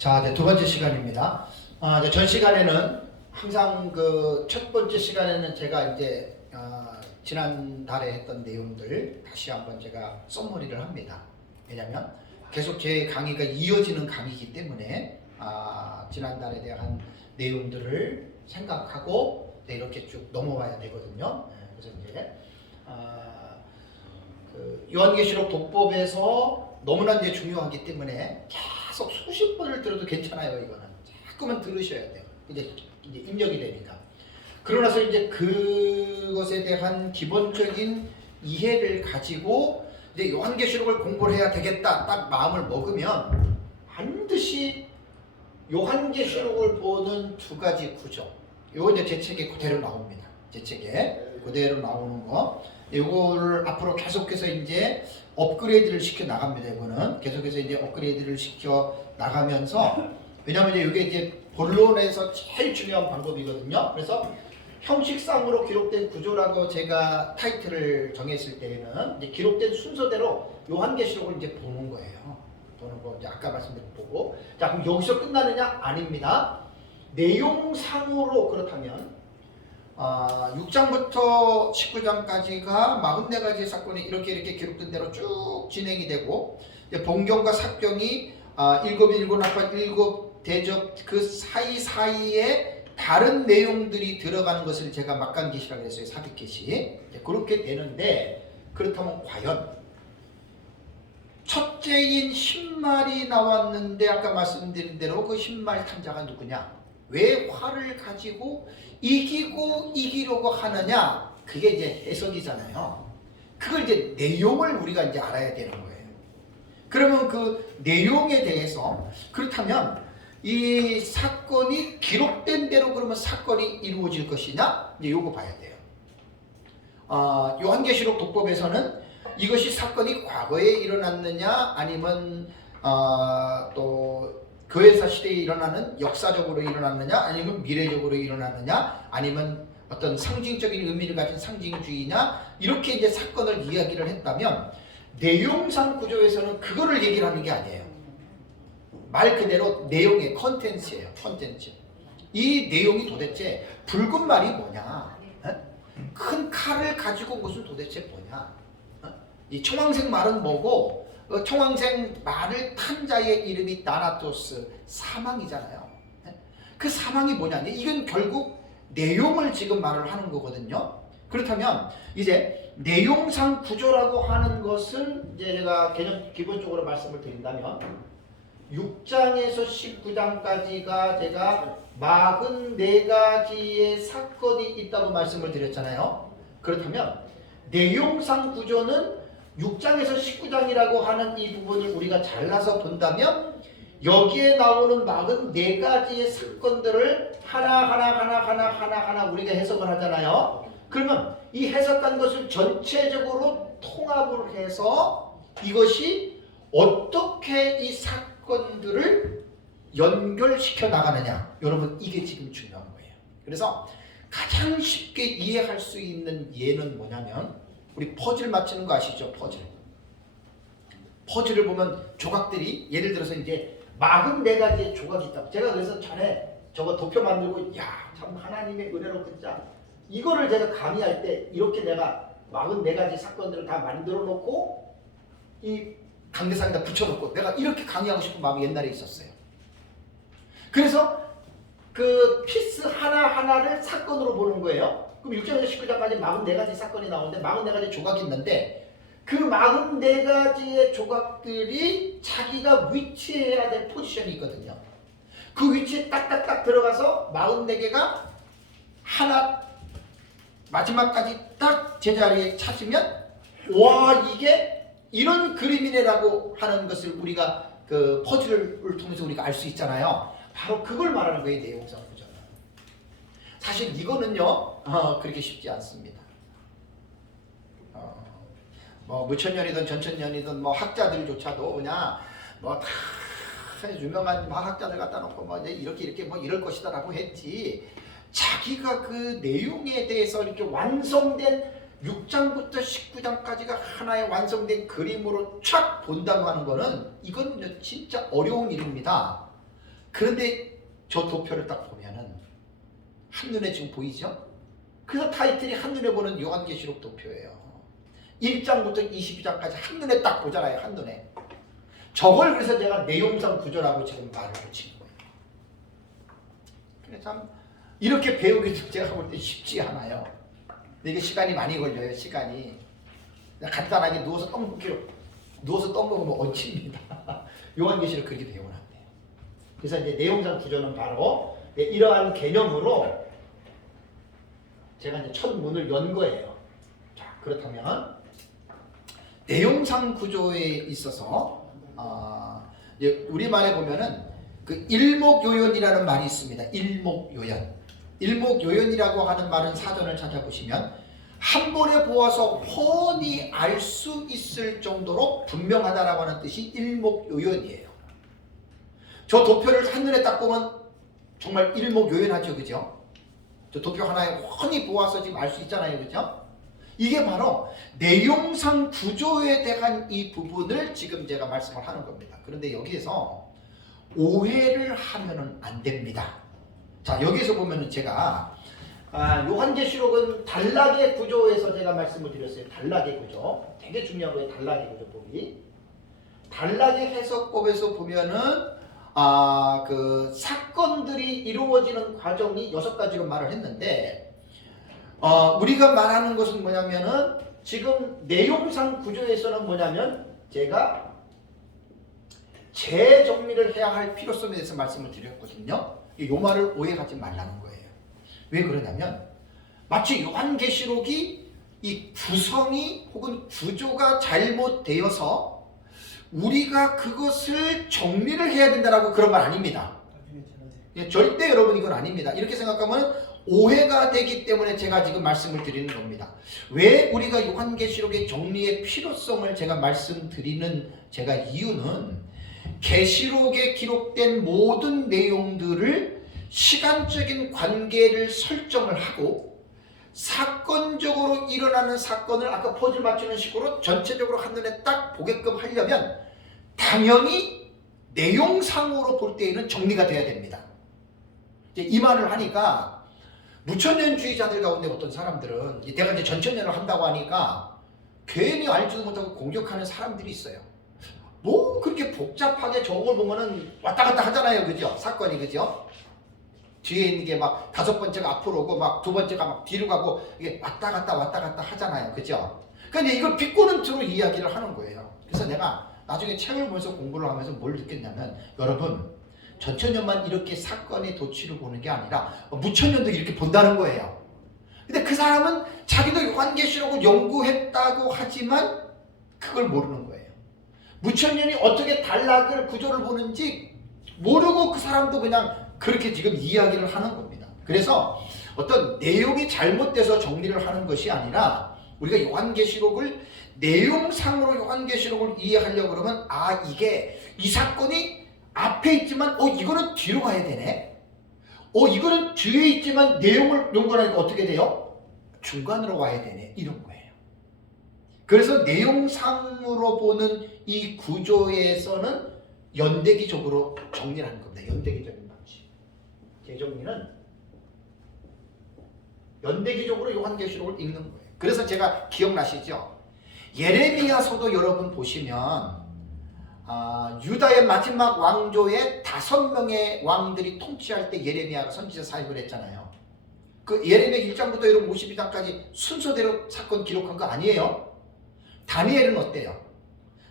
자, 이제 두 번째 시간입니다. 이제 전 시간에는 항상 그 첫 번째 시간에는 제가 이제 지난달에 했던 내용들 다시 한번 제가 썸머리를 합니다. 왜냐하면 계속 제 강의가 이어지는 강의이기 때문에 지난달에 대한 내용들을 생각하고 이렇게 쭉 넘어와야 되거든요. 그래서 이제 그 요한계시록 독법에서 너무나 이제 중요하기 때문에 계속 수십 번을 들어도 괜찮아요. 이거는 자꾸만 들으셔야 돼요. 이제 입력이 되니까. 그러나서 이제 그것에 대한 기본적인 이해를 가지고 이제 요한계시록을 공부를 해야 되겠다 딱 마음을 먹으면 반드시 요한계시록을 보는 두 가지 구조. 요거 이제 제 책에 그대로 나옵니다. 제 책에 그대로 나오는 거. 요거를 앞으로 계속해서 이제 업그레이드를 시켜 나갑니다. 이거는 계속해서 이제 업그레이드를 시켜 나가면서, 왜냐하면 이제 이게 이제 본론에서 제일 중요한 방법이거든요. 그래서 형식상으로 기록된 구조라고 제가 타이틀을 정했을 때에는 이제 기록된 순서대로 요한계시록을 이제 보는 거예요. 보는 거 이제 아까 말씀드린 보고. 자, 그럼 여기서 끝나느냐? 아닙니다. 내용상으로 그렇다면 6장부터 19장까지가 44가지의 사건이 이렇게 기록된 대로 쭉 진행이 되고, 본경과 사경이 일곱 나팔, 일곱 대접 그 사이사이에 다른 내용들이 들어가는 것을 제가 막간계시라고 했어요. 삽입계시. 그렇게 되는데, 그렇다면 과연 첫째인 신말이 나왔는데 아까 말씀드린 대로 그 신말 탐자가 누구냐? 왜 화를 가지고 이기려고 하느냐? 그게 이제 해석이잖아요. 그걸 이제 내용을 우리가 이제 알아야 되는 거예요. 그러면 그 내용에 대해서, 그렇다면 이 사건이 기록된 대로 그러면 사건이 이루어질 것이냐? 이제 요거 봐야 돼요. 요한계시록 독법에서는 이것이 사건이 과거에 일어났느냐 아니면 또 교회사 시대에 일어나는 역사적으로 일어났느냐 아니면 미래적으로 일어났느냐 아니면 어떤 상징적인 의미를 가진 상징주의냐, 이렇게 이제 사건을 이야기를 했다면 내용상 구조에서는 그거를 얘기를 하는 게 아니에요. 말 그대로 내용의 컨텐츠예요. 컨텐츠. 이 내용이 도대체 붉은 말이 뭐냐, 큰 칼을 가지고 온 것은 도대체 뭐냐, 이 청황색 말은 뭐고, 청황색 말을 탄 자의 이름이 나나토스, 사망이잖아요. 그 사망이 뭐냐? 이건 결국 내용을 지금 말을 하는 거거든요. 그렇다면 이제 내용상 구조라고 하는 것을 이제 제가 개념 기본적으로 말씀을 드린다면 6장에서 19장까지가 제가 44가지의 사건이 있다고 말씀을 드렸잖아요. 그렇다면 내용상 구조는 6장에서 19장이라고 하는 이 부분을 우리가 잘라서 본다면 여기에 나오는 44가지의 사건들을 하나하나 우리가 해석을 하잖아요. 그러면 이 해석한 것을 전체적으로 통합을 해서 이것이 어떻게 이 사건들을 연결시켜 나가느냐, 여러분 이게 지금 중요한 거예요. 그래서 가장 쉽게 이해할 수 있는 예는 뭐냐면, 우리 퍼즐 맞추는 거 아시죠? 퍼즐을 보면 조각들이, 예를 들어서 이제 44가지의 조각이 있다. 제가 그래서 전에 저거 도표 만들고, 참 하나님의 은혜로 진짜 이거를 제가 강의할 때 이렇게 내가 44가지 사건들을 다 만들어 놓고 이 강대상에다 붙여놓고 내가 이렇게 강의하고 싶은 마음이 옛날에 있었어요. 그래서 그 피스 하나하나를 사건으로 보는 거예요. 그럼 6장에서 19장까지 44가지 사건이 나오는데 44가지 조각이 있는데 그 44가지의 조각들이 자기가 위치해야 될 포지션이 있거든요. 그 위치에 딱딱딱 들어가서 44개가 하나 마지막까지 딱 제자리에 찾으면, 와, 이게 이런 그림이네라고 하는 것을 우리가 그 퍼즐을 통해서 우리가 알 수 있잖아요. 바로 그걸 말하는 거예요. 내용상 구조는. 사실 이거는요 그렇게 쉽지 않습니다. 뭐 무천년이든 전천년이든 뭐 학자들조차도 그냥 뭐 다 유명한 학자들 갖다 놓고 뭐 이렇게 뭐 이럴 것이다라고 했지, 자기가 그 내용에 대해서 이렇게 완성된 6장부터 19장까지가 하나의 완성된 그림으로 촥 본다고 하는 거는, 이건 진짜 어려운 일입니다. 그런데 저 도표를 딱 보면은 한눈에 지금 보이죠? 그래서 타이틀이 한눈에 보는 요한계시록 도표예요. 1장부터 22장까지 한눈에 딱 보잖아요. 한눈에. 저걸 그래서 제가 내용상 구조라고 지금 말을 붙인 거예요. 근데 참 이렇게 배우기도 제가 볼 때 쉽지 않아요. 근데 이게 시간이 많이 걸려요. 시간이. 간단하게 누워서 떡 먹으면 얹힙니다. 요한계시록 그렇게 배우면 안 돼요. 그래서 이제 내용상 구조는 바로 이러한 개념으로 제가 이제 첫 문을 연 거예요. 자, 그렇다면 내용상 구조에 있어서 이제 우리말에 보면은 그 일목요연이라는 말이 있습니다. 일목요연. 일목요연이라고 하는 말은 사전을 찾아보시면 한 번에 보아서 훤히 알 수 있을 정도로 분명하다라고 하는 뜻이 일목요연이에요. 저 도표를 한눈에 딱 보면 정말 일목요연하죠, 그죠? 저 도표 하나에 훤히 보아서 지금 알 수 있잖아요, 그죠? 이게 바로 내용상 구조에 대한 이 부분을 지금 제가 말씀을 하는 겁니다. 그런데 여기에서 오해를 하면은 안 됩니다. 자, 여기서 보면은 제가 요한계시록은 단락의 구조에서 제가 말씀을 드렸어요. 단락의 구조. 되게 중요한 거예요. 단락의 구조법이. 단락의 해석법에서 보면은 그 사건들이 이루어지는 과정이 6가지로 말을 했는데 우리가 말하는 것은 뭐냐면은 지금 내용상 구조에서는 뭐냐면 제가 재정리를 해야 할 필요성에 대해서 말씀을 드렸거든요. 이 말을 오해하지 말라는 거예요. 왜 그러냐면 마치 요한계시록이 이 구성이 혹은 구조가 잘못되어서 우리가 그것을 정리를 해야 된다라고 그런 말 아닙니다. 절대 여러분 이건 아닙니다. 이렇게 생각하면 오해가 되기 때문에 제가 지금 말씀을 드리는 겁니다. 왜 우리가 요한계시록의 정리의 필요성을 제가 말씀드리는 제가 이유는 계시록에 기록된 모든 내용들을 시간적인 관계를 설정을 하고 사건적으로 일어나는 사건을 아까 퍼즐 맞추는 식으로 전체적으로 한눈에 딱 보게끔 하려면 당연히 내용상으로 볼 때에는 정리가 돼야 됩니다. 이제 이 말을 하니까 무천년주의자들 가운데 어떤 사람들은 내가 이제 전천년을 한다고 하니까 괜히 알지도 못하고 공격하는 사람들이 있어요. 뭐 그렇게 복잡하게 저걸 보면은 왔다 갔다 하잖아요, 그죠? 사건이, 그죠? 뒤에 있는 게 막 5번째가 앞으로 오고 막 2번째가 막 뒤로 가고 이게 왔다 갔다 하잖아요, 그죠? 근데 이걸 비꼬는 틀로 이야기를 하는 거예요. 그래서 내가 나중에 책을 보면서 공부를 하면서 뭘 느꼈냐면 여러분 전천년만 이렇게 사건의 도치를 보는 게 아니라 무천년도 이렇게 본다는 거예요. 근데 그 사람은 자기도 요한계시록을 연구했다고 하지만 그걸 모르는 거예요. 무천년이 어떻게 단락을 구조를 보는지 모르고 그 사람도 그냥 그렇게 지금 이야기를 하는 겁니다. 그래서 어떤 내용이 잘못돼서 정리를 하는 것이 아니라 우리가 요한계시록을 내용상으로 요한계시록을 이해하려고 그러면 이게 이 사건이 앞에 있지만 이거는 뒤로 가야 되네. 이거는 뒤에 있지만 내용을 연구하니까 어떻게 돼요? 중간으로 와야 되네. 이런 거예요. 그래서 내용상으로 보는 이 구조에서는 연대기적으로 정리를 하는 겁니다. 연대기적인 방식. 재정리는 연대기적으로 요한계시록을 읽는 거예요. 그래서 제가 기억나시죠? 예레미야서도 여러분 보시면 유다의 마지막 왕조에 5명의 왕들이 통치할 때 예레미야가 선지자 사역을 했잖아요. 그 예레미야 1장부터 여러분 52장까지 순서대로 사건 기록한 거 아니에요? 다니엘은 어때요?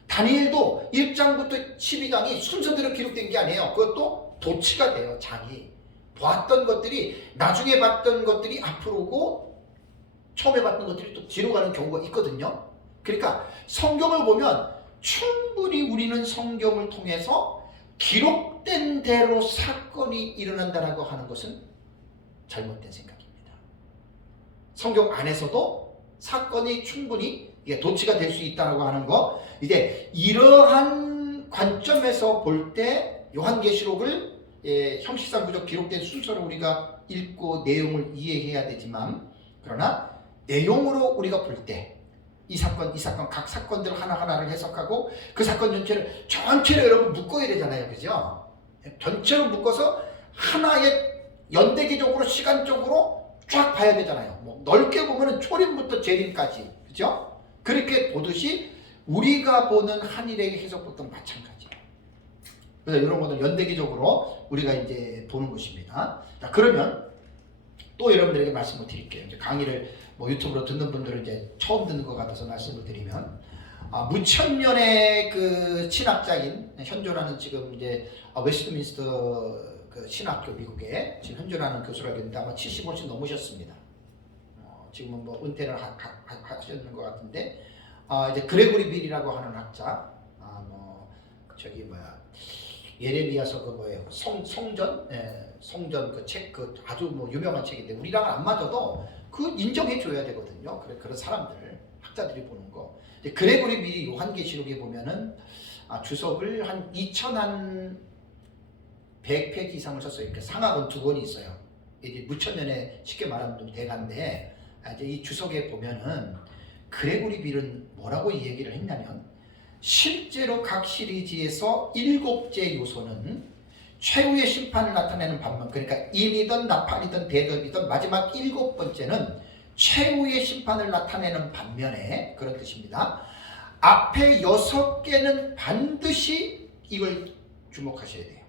다니엘도 1장부터 12장이 순서대로 기록된 게 아니에요. 그것도 도치가 돼요. 장이. 보았던 것들이 나중에 봤던 것들이 앞으로 오고 처음에 봤던 것들이 또 뒤로 가는 경우가 있거든요. 그러니까 성경을 보면 충분히 우리는 성경을 통해서 기록된 대로 사건이 일어난다라고 하는 것은 잘못된 생각입니다. 성경 안에서도 사건이 충분히 도치가 될 수 있다고 하는 거, 이제 이러한 관점에서 볼 때 요한계시록을 형식상 구조 기록된 순서로 우리가 읽고 내용을 이해해야 되지만, 그러나 내용으로 우리가 볼 때 이 사건 각 사건들 하나하나를 해석하고 그 사건 전체를 여러분 묶어야 되잖아요, 그죠? 전체로 묶어서 하나의 연대기적으로 시간적으로 쫙 봐야 되잖아요. 뭐 넓게 보면은 초림부터 재림까지, 그죠? 그렇게 보듯이 우리가 보는 한일의 해석법도 마찬가지예요. 그래서 이런 것들 연대기적으로 우리가 이제 보는 것입니다. 자, 그러면 또 여러분들에게 말씀을 드릴게요. 이제 강의를 뭐 유튜브로 듣는 분들은 이제 처음 듣는 것 같아서 말씀을 드리면, 무천년의 그 신학자인 현존하는 지금 이제 웨스트민스터 그 신학교 미국에 지금 현존하는 교수라고 했는데 아마 70훨씬 넘으셨습니다. 지금은 뭐 은퇴를 하셨는 것 같은데, 이제 그레고리 빌이라고 하는 학자, 뭐 저기 뭐야 예레미야서 그 뭐예요 성전, 성전 그 책 그 아주 뭐 유명한 책인데 우리랑은 안 맞아도 그 인정해 줘야 되거든요. 그런 사람들 학자들이 보는 거. 그레고리 빌이 요한계시록에 보면은 주석을 한 2100페이지 이상을 썼어요. 이렇게 상하권 2권이 있어요. 이제 무천년에 쉽게 말하면 대가인데, 이제 이 주석에 보면은 그레고리 빌은 뭐라고 이 얘기를 했냐면, 실제로 각 시리즈에서 7째 요소는 최후의 심판을 나타내는 반면, 그러니까 인이든 나팔이든 대접이든 마지막 7번째는 최후의 심판을 나타내는 반면에, 그런 뜻입니다. 앞에 6개는 반드시 이걸 주목하셔야 돼요.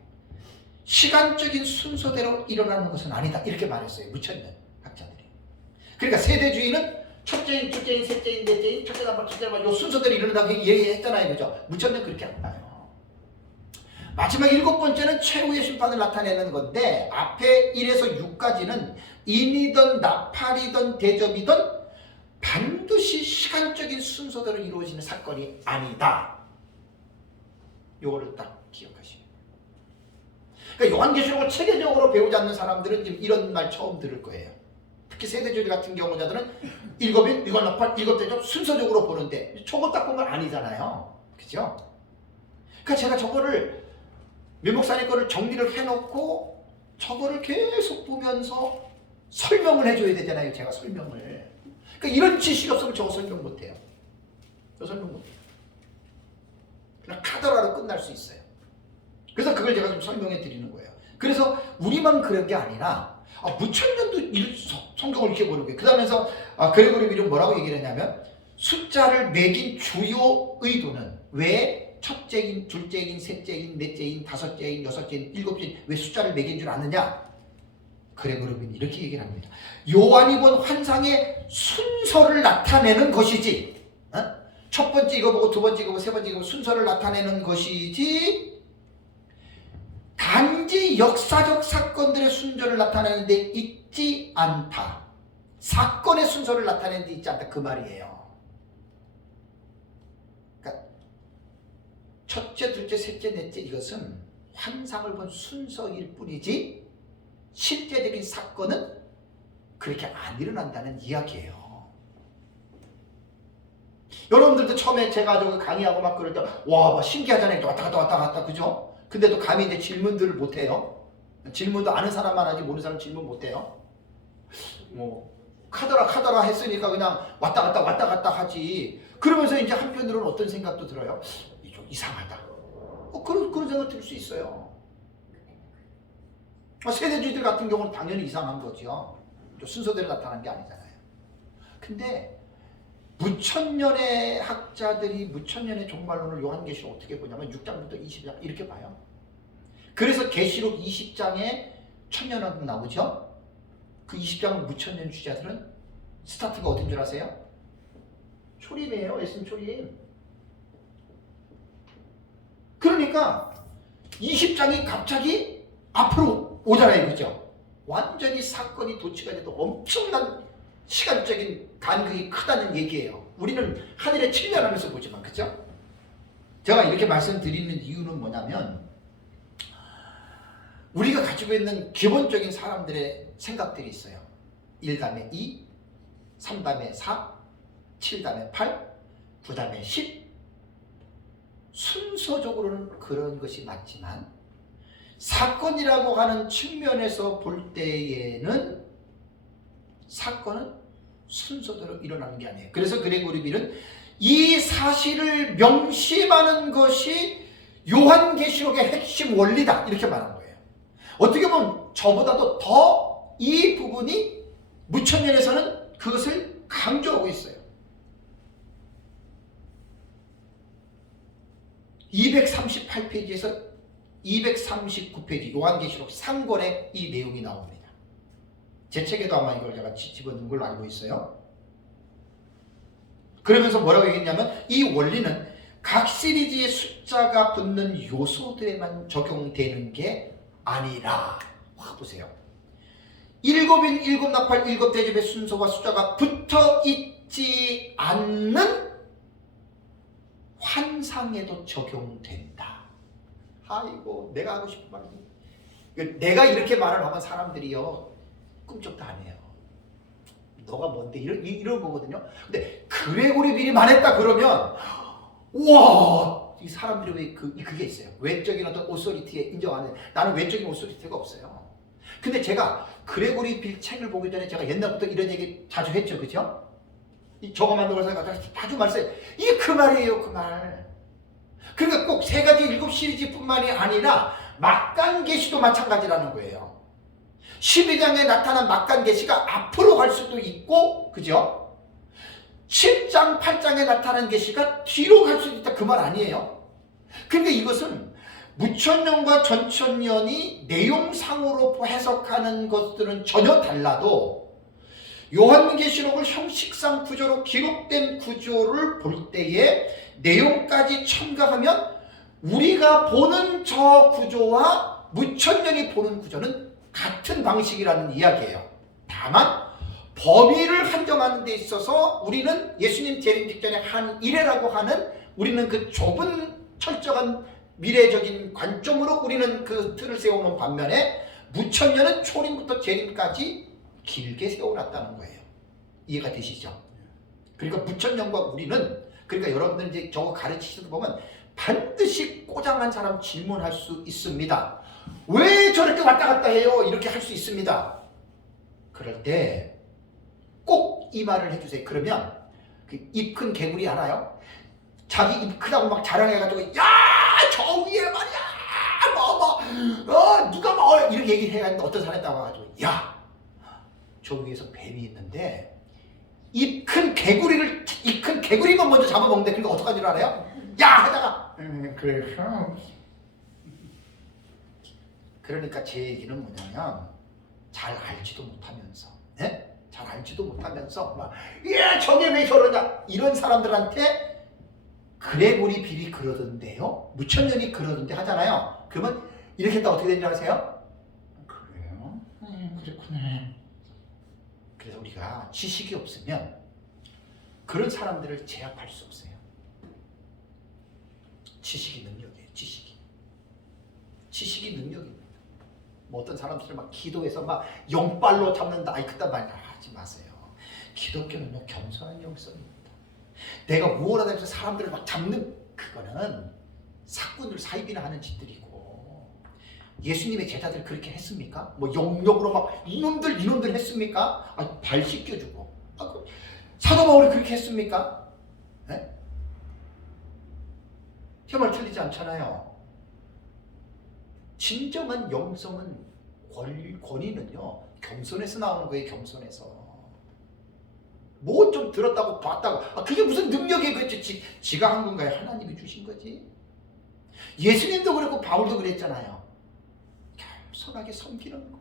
시간적인 순서대로 일어나는 것은 아니다, 이렇게 말했어요. 무천년 학자들이. 그러니까 세대주의는 첫째인, 둘째인, 셋째인, 넷째인, 첫째 단발, 첫째 단발 요 순서대로 일어난다고 얘기했잖아요. 그죠? 무천년 그렇게 안 봐요. 마지막 7번째는 최후의 심판을 나타내는 건데, 앞에 1에서 6까지는 인이든 나팔이든 대접이든 반드시 시간적인 순서대로 이루어지는 사건이 아니다. 요거를 딱 기억하시면. 그러니까 요한계시록을 체계적으로 배우지 않는 사람들은 지금 이런 말 처음 들을 거예요. 특히 세대주의 같은 경우자들은 7인, 7 나팔, 7 대접 순서적으로 보는데 저거 딱 보면 아니잖아요. 그죠? 그러니까 제가 저거를 민목사님 거를 정리를 해놓고 저거를 계속 보면서 설명을 해줘야 되잖아요. 제가 설명을. 그러니까 이런 지식이 없으면 저거 설명 못해요. 저 설명 못해요. 그냥 카더라로 끝날 수 있어요. 그래서 그걸 제가 좀 설명해 드리는 거예요. 그래서 우리만 그런 게 아니라 무천년도 성경을 이렇게 보는 거예요. 그 다음에서 그레고리 빌은 뭐라고 얘기를 했냐면, 숫자를 매긴 주요 의도는 왜 첫째인, 둘째인, 셋째인, 넷째인, 다섯째인, 여섯째인, 일곱째인 왜 숫자를 매긴 줄 아느냐? 그레고리 빌은 이렇게 얘기를 합니다. 요한이 본 환상의 순서를 나타내는 것이지, 첫 번째 이거 보고 두 번째 이거 보고 세 번째 이거 보고 순서를 나타내는 것이지, 단지 역사적 사건들의 순서를 나타내는 데 있지 않다. 사건의 순서를 나타내는 데 있지 않다, 그 말이에요. 그러니까 첫째, 둘째, 셋째, 넷째 이것은 환상을 본 순서일 뿐이지 실제적인 사건은 그렇게 안 일어난다는 이야기예요. 여러분들도 처음에 제가 저기 강의하고 막 그럴 때 와, 막 신기하잖아요. 왔다 갔다 왔다 갔다, 그죠? 근데도 감히 이제 질문들을 못해요. 질문도 아는 사람만 하지 모르는 사람 질문 못해요. 뭐 카더라 했으니까 그냥 왔다 갔다 하지. 그러면서 이제 한편으로는 어떤 생각도 들어요. 좀 이상하다. 그런 생각 들 수 있어요. 세대주의들 같은 경우는 당연히 이상한 거죠. 순서대로 나타난 게 아니잖아요. 근데 무천년의 학자들이 무천년의 종말론을 요한계시록 어떻게 보냐면 6장부터 20장 이렇게 봐요. 그래서 계시록 20장에 천년왕국 나오죠. 그 20장 무천년 주자들은 스타트가 어딘 줄 아세요? 초림이에요. 예수님 초림. 그러니까 20장이 갑자기 앞으로 오잖아요. 그죠? 완전히 사건이 도치가 돼도 엄청난 시간적인 간극이 크다는 얘기예요. 우리는 하늘에 7년 하면서 보지만, 그죠? 제가 이렇게 말씀드리는 이유는 뭐냐면, 우리가 가지고 있는 기본적인 사람들의 생각들이 있어요. 1 다음에 2, 3 다음에 4, 7 다음에 8, 9 다음에 10. 순서적으로는 그런 것이 맞지만 사건이라고 하는 측면에서 볼 때에는 사건은 순서대로 일어나는 게 아니에요. 그래서 그레고리 빌은 이 사실을 명심하는 것이 요한계시록의 핵심 원리다 이렇게 말한 거예요. 어떻게 보면 저보다도 더 이 부분이 무천년에서는 그것을 강조하고 있어요. 238페이지에서 239페이지 요한계시록 상권에 이 내용이 나옵니다. 제 책에도 아마 이걸 제가 집어넣은 걸로 알고 있어요. 그러면서 뭐라고 얘기했냐면 이 원리는 각 시리즈의 숫자가 붙는 요소들에만 적용되는 게 아니라, 와 보세요. 일곱인 일곱 나팔 일곱 대접의 순서와 숫자가 붙어 있지 않는 환상에도 적용된다. 아이고, 내가 하고 싶은 말이, 내가 이렇게 말을 하면 사람들이요 꿈쩍도 안 해요. 너가 뭔데 이런 거거든요. 근데 그레고리 빌이 말했다 그러면 와, 이 사람들이 왜 그게 있어요. 외적인 어떤 오소리티에 인정하는, 나는 외적인 오소리티가 없어요. 근데 제가 그레고리 빌 책을 보기 전에 제가 옛날부터 이런 얘기 자주 했죠, 그죠? 저거 만들고 생각하다가 자주 말했어요. 이게 그 말이에요, 그 말. 그러니까 꼭 세 가지 일곱 시리즈뿐만이 아니라 막간계시도 마찬가지라는 거예요. 12장에 나타난 막간계시가 앞으로 갈 수도 있고, 그죠? 7장, 8장에 나타난 계시가 뒤로 갈 수도 있다, 그 말 아니에요. 그러니까 이것은 무천년과 전천년이 내용상으로 해석하는 것들은 전혀 달라도 요한계시록을 형식상 구조로 기록된 구조를 볼 때에 내용까지 첨가하면 우리가 보는 저 구조와 무천년이 보는 구조는 같은 방식이라는 이야기예요. 다만 범위를 한정하는 데 있어서 우리는 예수님 재림 직전에 한 이래라고 하는, 우리는 그 좁은 철저한 미래적인 관점으로 우리는 그 틀을 세우는 반면에 무천년은 초림부터 재림까지 길게 세워놨다는 거예요. 이해가 되시죠? 그러니까 무천년과 우리는, 그러니까 여러분들 이제 저거 가르치시다 보면 반드시 꼬장한 사람 질문할 수 있습니다. 왜 저렇게 왔다 갔다 해요? 이렇게 할 수 있습니다. 그럴 때 꼭 이 말을 해주세요. 그러면 그 입 큰 개구리 알아요? 자기 입 크다고 막 자랑해가지고 야, 저 위에 말이야 누가 뭐 이렇게 얘기를 해가지고 어떤 사람이 나와가지고 야, 저 위에서 뱀이 있는데 입 큰 개구리만 먼저 잡아먹는데, 그러니까 어떡하는 줄 알아요? 야 하다가 그래서 그러니까 제 얘기는 뭐냐면 잘 알지도 못하면서, 예? 잘 알지도 못하면서 막 저게 왜 저러냐 이런 사람들한테 그레고리 빌이 그러던데요, 무천년이 그러던데 하잖아요. 그러면 이렇게 했다 어떻게 되는지 아세요? 그래요? 그렇구나. 그래서 우리가 지식이 없으면 그런 사람들을 제압할 수 없어요. 지식이 능력이에요. 지식이 능력입니다. 뭐 어떤 사람들이 막 기도해서 막 영빨로 잡는다, 그딴 말 하지 마세요. 기독교는요 겸손한 영성입니다. 내가 우월하다 해서 사람들을 막 잡는, 그거는 사꾼들 사입이나 하는 짓들이고, 예수님의 제자들 그렇게 했습니까? 뭐 영역으로 막 이놈들 했습니까? 발 씻겨주고. 사도 바울이 그렇게 했습니까? 네? 제 말 틀리지 않잖아요. 진정한 영성은, 권위는요 겸손에서 나오는 거예요. 겸손에서. 뭐 좀 들었다고 봤다고 그게 무슨 능력이에요? 그렇지, 지가 한 건가요? 하나님이 주신 거지. 예수님도 그랬고 바울도 그랬잖아요. 겸손하게 섬기는 거예요.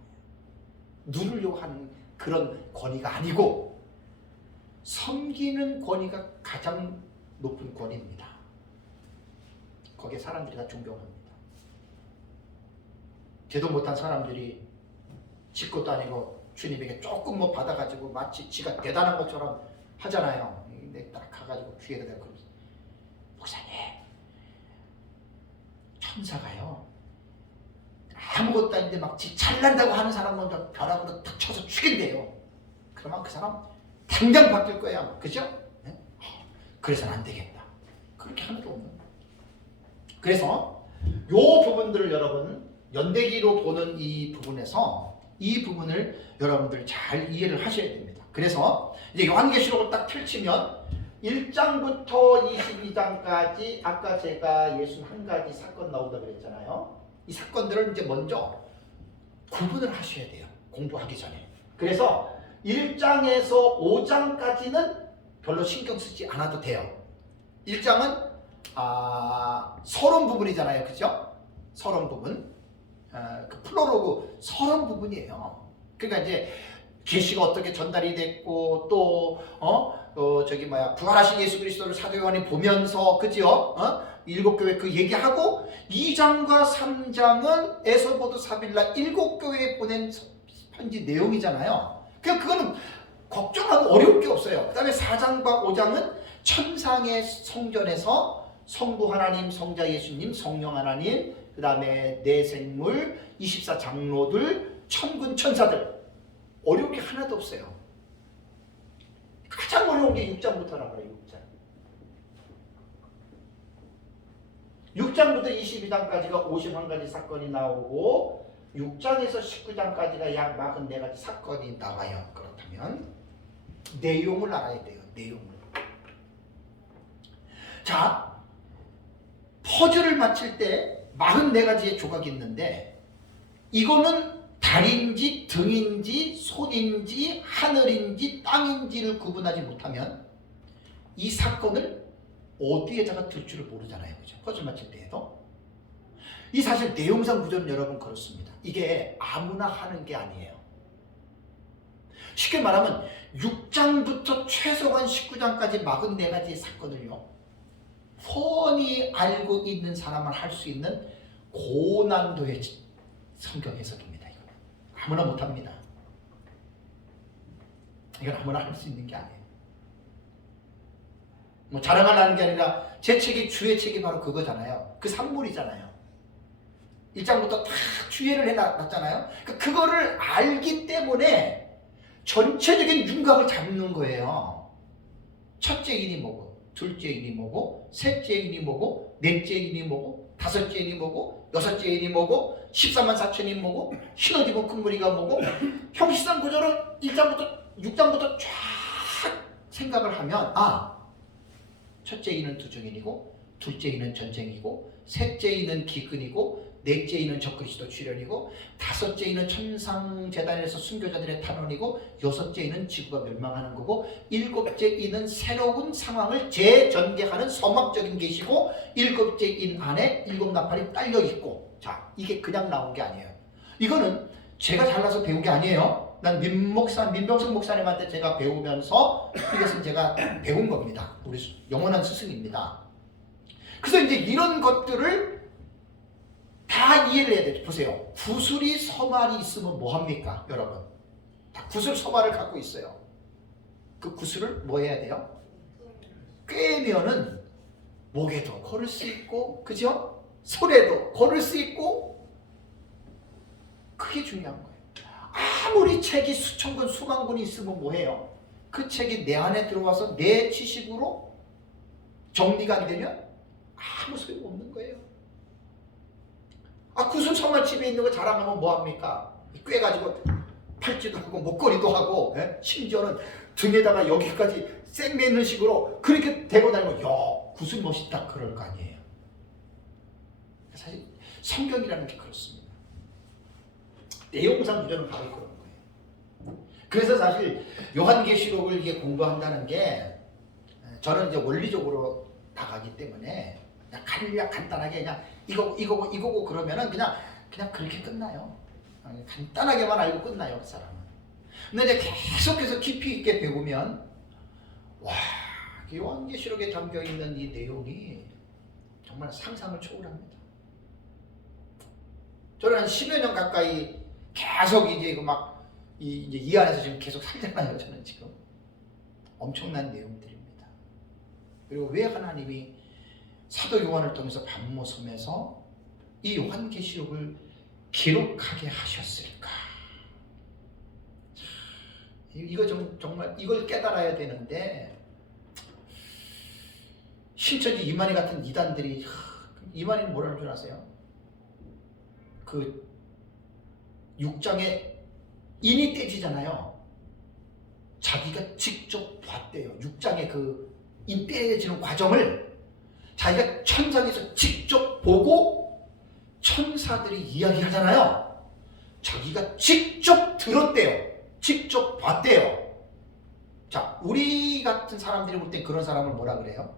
누르려고 하는 그런 권위가 아니고 섬기는 권위가 가장 높은 권위입니다. 거기에 사람들이 다 존경합니다. 제도 못한 사람들이 지 것도 아니고 주님에게 조금 뭐 받아가지고 마치 지가 대단한 것처럼 하잖아요. 근데 딱 가가지고 귀에다 대고 그러면서 목사님, 천사가요 아무것도 아닌데 막 지 잘난다고 하는 사람 먼저 벼락으로 탁 쳐서 죽인대요. 그러면 그 사람 당장 바뀔 거야. 그죠? 네? 그래서는 안 되겠다. 그렇게 하나도 없는 거예요. 그래서 요 부분들을 여러분 연대기로 보는 이 부분에서 이 부분을 여러분들 잘 이해를 하셔야 됩니다. 그래서 이제 요한계시록을 딱 펼치면 1장부터 22장까지 아까 제가 61가지 사건 나온다 그랬잖아요. 이 사건들을 이제 먼저 구분을 하셔야 돼요. 공부하기 전에. 그래서 1장에서 5장까지는 별로 신경 쓰지 않아도 돼요. 1장은 서론 부분이잖아요. 그죠? 서론 부분. 그 플로로그 서론 부분이에요. 그러니까 이제 계시가 어떻게 전달이 됐고 또 부활하신 예수 그리스도를 사도 요한이 보면서 그죠? 일곱 교회 그 얘기하고 2장과 3장은 에서보드 사빌라 일곱 교회에 보낸 편지 내용이잖아요. 그거는 걱정하고 어려울 게 없어요. 그 다음에 4장과 5장은 천상의 성전에서 성부 하나님, 성자 예수님, 성령 하나님, 그 다음에 내생물, 24장로들, 천군 천사들. 어려운 게 하나도 없어요. 가장 어려운 게 6장부터라고 그래요. 6장. 6장부터 22장까지가 51가지 사건이 나오고 6장에서 19장까지가 약 44가지 사건이 나와요. 그렇다면 내용을 알아야 돼요. 내용을. 자, 퍼즐을 맞힐 때 44가지의 조각이 있는데 이거는 달인지 등인지 손인지 하늘인지 땅인지를 구분하지 못하면 이 사건을 어디에다가 둘 줄을 모르잖아요. 그죠? 퍼즐 맞힐 때에도. 이 사실 내용상 구조는 여러분 그렇습니다. 이게 아무나 하는 게 아니에요. 쉽게 말하면 6장부터 최소한 19장까지 44가지의 사건을요. 뻔히 알고 있는 사람만 할 수 있는 고난도의 성경 해석입니다. 이거 아무나 못합니다. 이건 아무나 할 수 있는 게 아니에요. 뭐 자랑하려는 게 아니라 제 책이 주의 책이 바로 그거잖아요. 그 산물이잖아요. 1장부터 다 주의를 해놨잖아요. 그거를 알기 때문에 전체적인 윤곽을 잡는 거예요. 첫째 인이 뭐고, 둘째 인이 뭐고, 셋째 인이 뭐고, 넷째 인이 뭐고, 다섯째 인이 뭐고, 여섯째 인이 뭐고, 14만 4천이 뭐고, 흰옷 입은 큰 무리가 뭐고, 형식상 구조를 1장부터 6장부터 쫙 생각을 하면 첫째 인은 두중인이고, 둘째 인은 전쟁이고, 셋째 인은 기근이고, 넷째 인은 적그리스도 출현이고, 다섯째 인은 천상재단에서 순교자들의 탄원이고, 여섯째 인은 지구가 멸망하는 거고, 일곱째 인은 새로운 상황을 재전개하는 서막적인 계시고, 일곱째 인 안에 일곱 나팔이 딸려 있고. 자, 이게 그냥 나온 게 아니에요. 이거는 제가 잘나서 배운 게 아니에요. 난 민병성 목사님한테 제가 배우면서 이것은 제가 배운 겁니다. 우리 영원한 스승입니다. 그래서 이제 이런 것들을 다 이해를 해야 돼요. 보세요. 구슬이 서말이 있으면 뭐합니까? 여러분. 다 구슬 서말을 갖고 있어요. 그 구슬을 뭐 해야 돼요? 꿰면은 목에도 걸을 수 있고, 그죠? 손에도 걸을 수 있고, 그게 중요한 거예요. 아무리 책이 수천 권, 수만 권이 있으면 뭐해요? 그 책이 내 안에 들어와서 내 지식으로 정리가 안 되면 아무 소용없는 거예요. 구슬 서말 집에 있는 거 자랑하면 뭐합니까? 꿰가지고 팔찌도 하고 목걸이도 하고, 심지어는 등에다가 여기까지 쌩매는 식으로 그렇게 대고 다니면 구슬 멋있다 그럴 거 아니에요. 사실 성경이라는 게 그렇습니다. 내용상 구조는 바로 그런 거예요. 그래서 사실 요한계시록을 이게 공부한다는 게 저는 이제 원리적으로 나가기 때문에 그냥 간단하게 그냥 이거고 그러면은 그냥 그렇게 끝나요. 간단하게만 알고 끝나요, 그 사람은. 근데 이제 계속해서 깊이 있게 배우면 요한계시록에 담겨 있는 이 내용이 정말 상상을 초월합니다. 저는 한 10여 년 가까이 계속 이제 이 안에서 지금 계속 살잖아요. 저는 지금 엄청난 내용들입니다. 그리고 왜 하나님이 사도 요한을 통해서 반모섬에서 이 요한계시록을 기록하게 하셨을까? 이거 정말 이걸 깨달아야 되는데 신천지 이만희 같은 이단들이 이만희는 뭐라는 줄 아세요? 그 6장에 인이 떼지잖아요. 자기가 직접 봤대요. 6장에 그 인대해지는 과정을 자기가 천상에서 직접 보고 천사들이 이야기하잖아요. 자기가 직접 들었대요. 직접 봤대요. 자, 우리 같은 사람들이 볼 땐 그런 사람을 뭐라 그래요?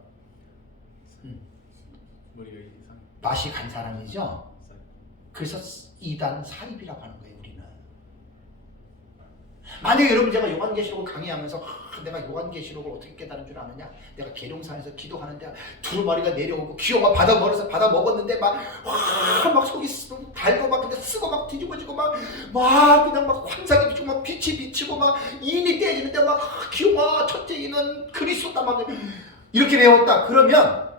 머리가 이상. 맛이 간 사람이죠. 그래서 이단 사입이라고 하는 거예요. 우리는. 만약에 여러분 제가 요한계시록을 강의하면서 내가 요한계시록을 어떻게 깨달은 줄 아느냐? 내가 계룡산에서 기도하는데 두루마리가 내려오고 기어가 받아 먹었는데 막 속이 달고 막 근데 쓰고 막 뒤집어지고 막 그냥 막 환상이 비치고 막 빛이 비치고 막 인이 떼지는데 막 기어가 첫째 이는 그리스도다 막 이렇게 배웠다. 그러면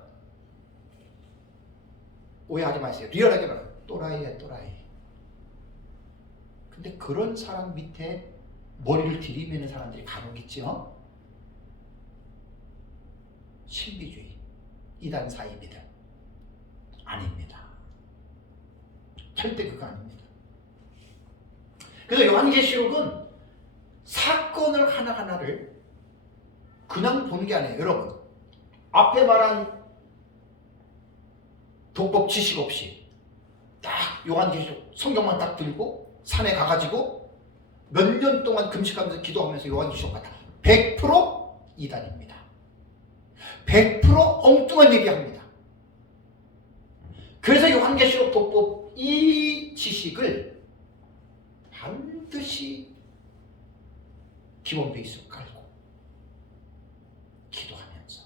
오해하지 마세요. 리얼하게 말해요. 또라이야 또라이. 근데 그런 사람 밑에 머리를 들이미는 사람들이 간혹 있죠. 신비주의, 이단 사입이다. 아닙니다. 절대 그거 아닙니다. 그래서 요한계시록은 사건을 하나하나를 그냥 보는 게 아니에요. 여러분, 앞에 말한 독법 지식 없이 딱 요한계시록 성경만 딱 들고 산에 가가지고 몇 년 동안 금식하면서 기도하면서 요한계시록 같다. 100% 이단입니다. 100% 엉뚱한 얘기합니다. 그래서 요한계시록 독법 이 지식을 반드시 기본 베이스로 깔고 기도하면서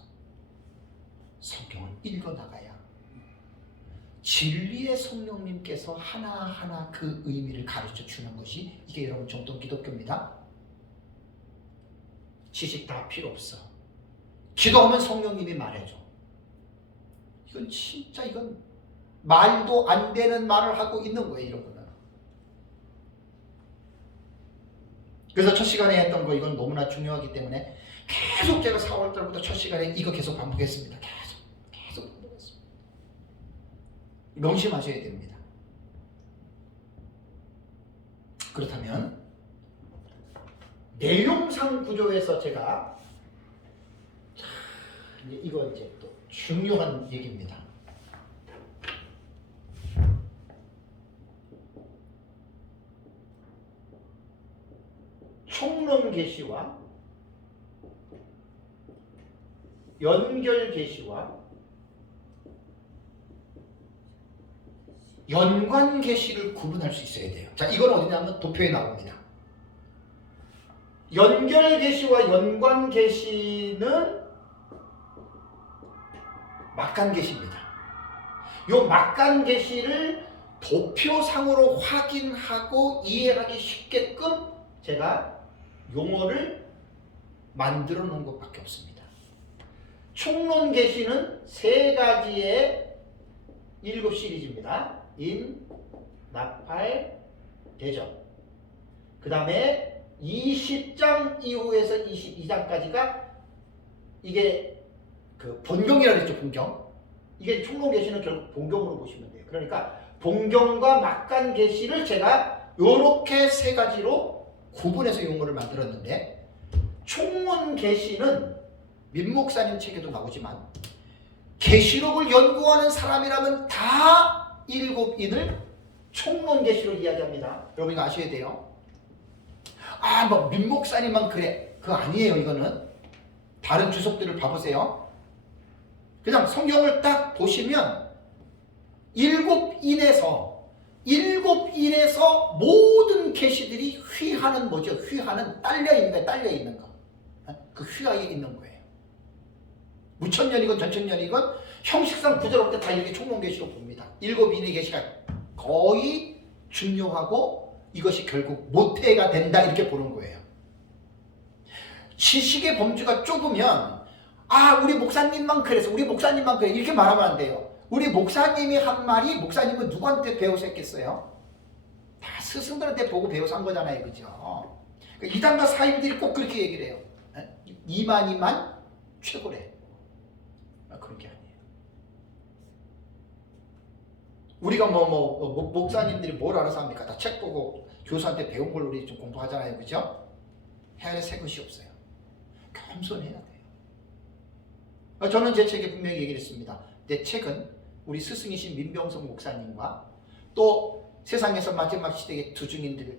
성경을 읽어나가야 진리의 성령님께서 하나하나 그 의미를 가르쳐 주는 것이 이게 여러분 정통 기독교입니다. 지식 다 필요 없어. 기도하면 성령님이 말해줘. 이건 진짜 이건 말도 안 되는 말을 하고 있는 거예요. 이런 거는. 그래서 첫 시간에 했던 거 이건 너무나 중요하기 때문에 계속 제가 4월달부터 첫 시간에 이거 계속 반복했습니다. 계속 반복했습니다. 명심하셔야 됩니다. 그렇다면 내용상 구조에서 제가 이거 이제 또 중요한 얘기입니다. 총론 계시와 연결 계시와 연관 계시를 구분할 수 있어야 돼요. 자, 이건 어디냐면 도표에 나옵니다. 연결 계시와 연관 계시는 막간 계시입니다. 요 막간 계시를 도표상으로 확인하고 이해하기 쉽게끔 제가 용어를 만들어 놓은 것밖에 없습니다. 총론 계시는 세 가지의 7 시리즈입니다. 인, 나팔, 대접. 그 다음에 20장 이후에서 22장까지가 이게 그 본경이라고 했죠. 본경. 이게 총론 계시는 결국 본경으로 보시면 돼요. 그러니까 본경과 막간 계시를 제가 요렇게 세 가지로 구분해서 용어를 만들었는데, 총론 계시는 민목사님 책에도 나오지만 계시록을 연구하는 사람이라면 다 7인을 총론 계시로 이야기합니다. 여러분 이거 아셔야 돼요. 뭐 민목사님만 그래. 그거 아니에요. 이거는 다른 주석들을 봐보세요. 그냥 성경을 딱 보시면 7인에서 모든 계시들이 휘하는 뭐죠? 휘하는 딸려있는 거예요. 딸려있는 거. 그 휘하에 있는 거예요. 무천년이건 전천년이건 형식상 구조로 볼 때 다 이렇게 총론 계시로 봅니다. 7인의 계시가 거의 중요하고 이것이 결국 모태가 된다 이렇게 보는 거예요. 지식의 범주가 좁으면 우리 목사님만 그래서 우리 목사님만 그래 이렇게 말하면 안 돼요. 우리 목사님이 한 말이 목사님은 누구한테 배워서 했겠어요? 다 스승들한테 보고 배워서 한 거잖아요. 그죠? 이단과 사임들이 꼭 그렇게 얘기를 해요. 이만 최고래. 그런 게 아니에요. 우리가 목사님들이 뭘 알아서 합니까? 다 책 보고 교수한테 배운 걸 우리 좀 공부하잖아요. 그죠? 해야 새 것이 없어요. 겸손해야 돼요. 저는 제 책에 분명히 얘기를 했습니다. 내 책은 우리 스승이신 민병성 목사님과 또 세상에서 마지막 시대의 두 증인들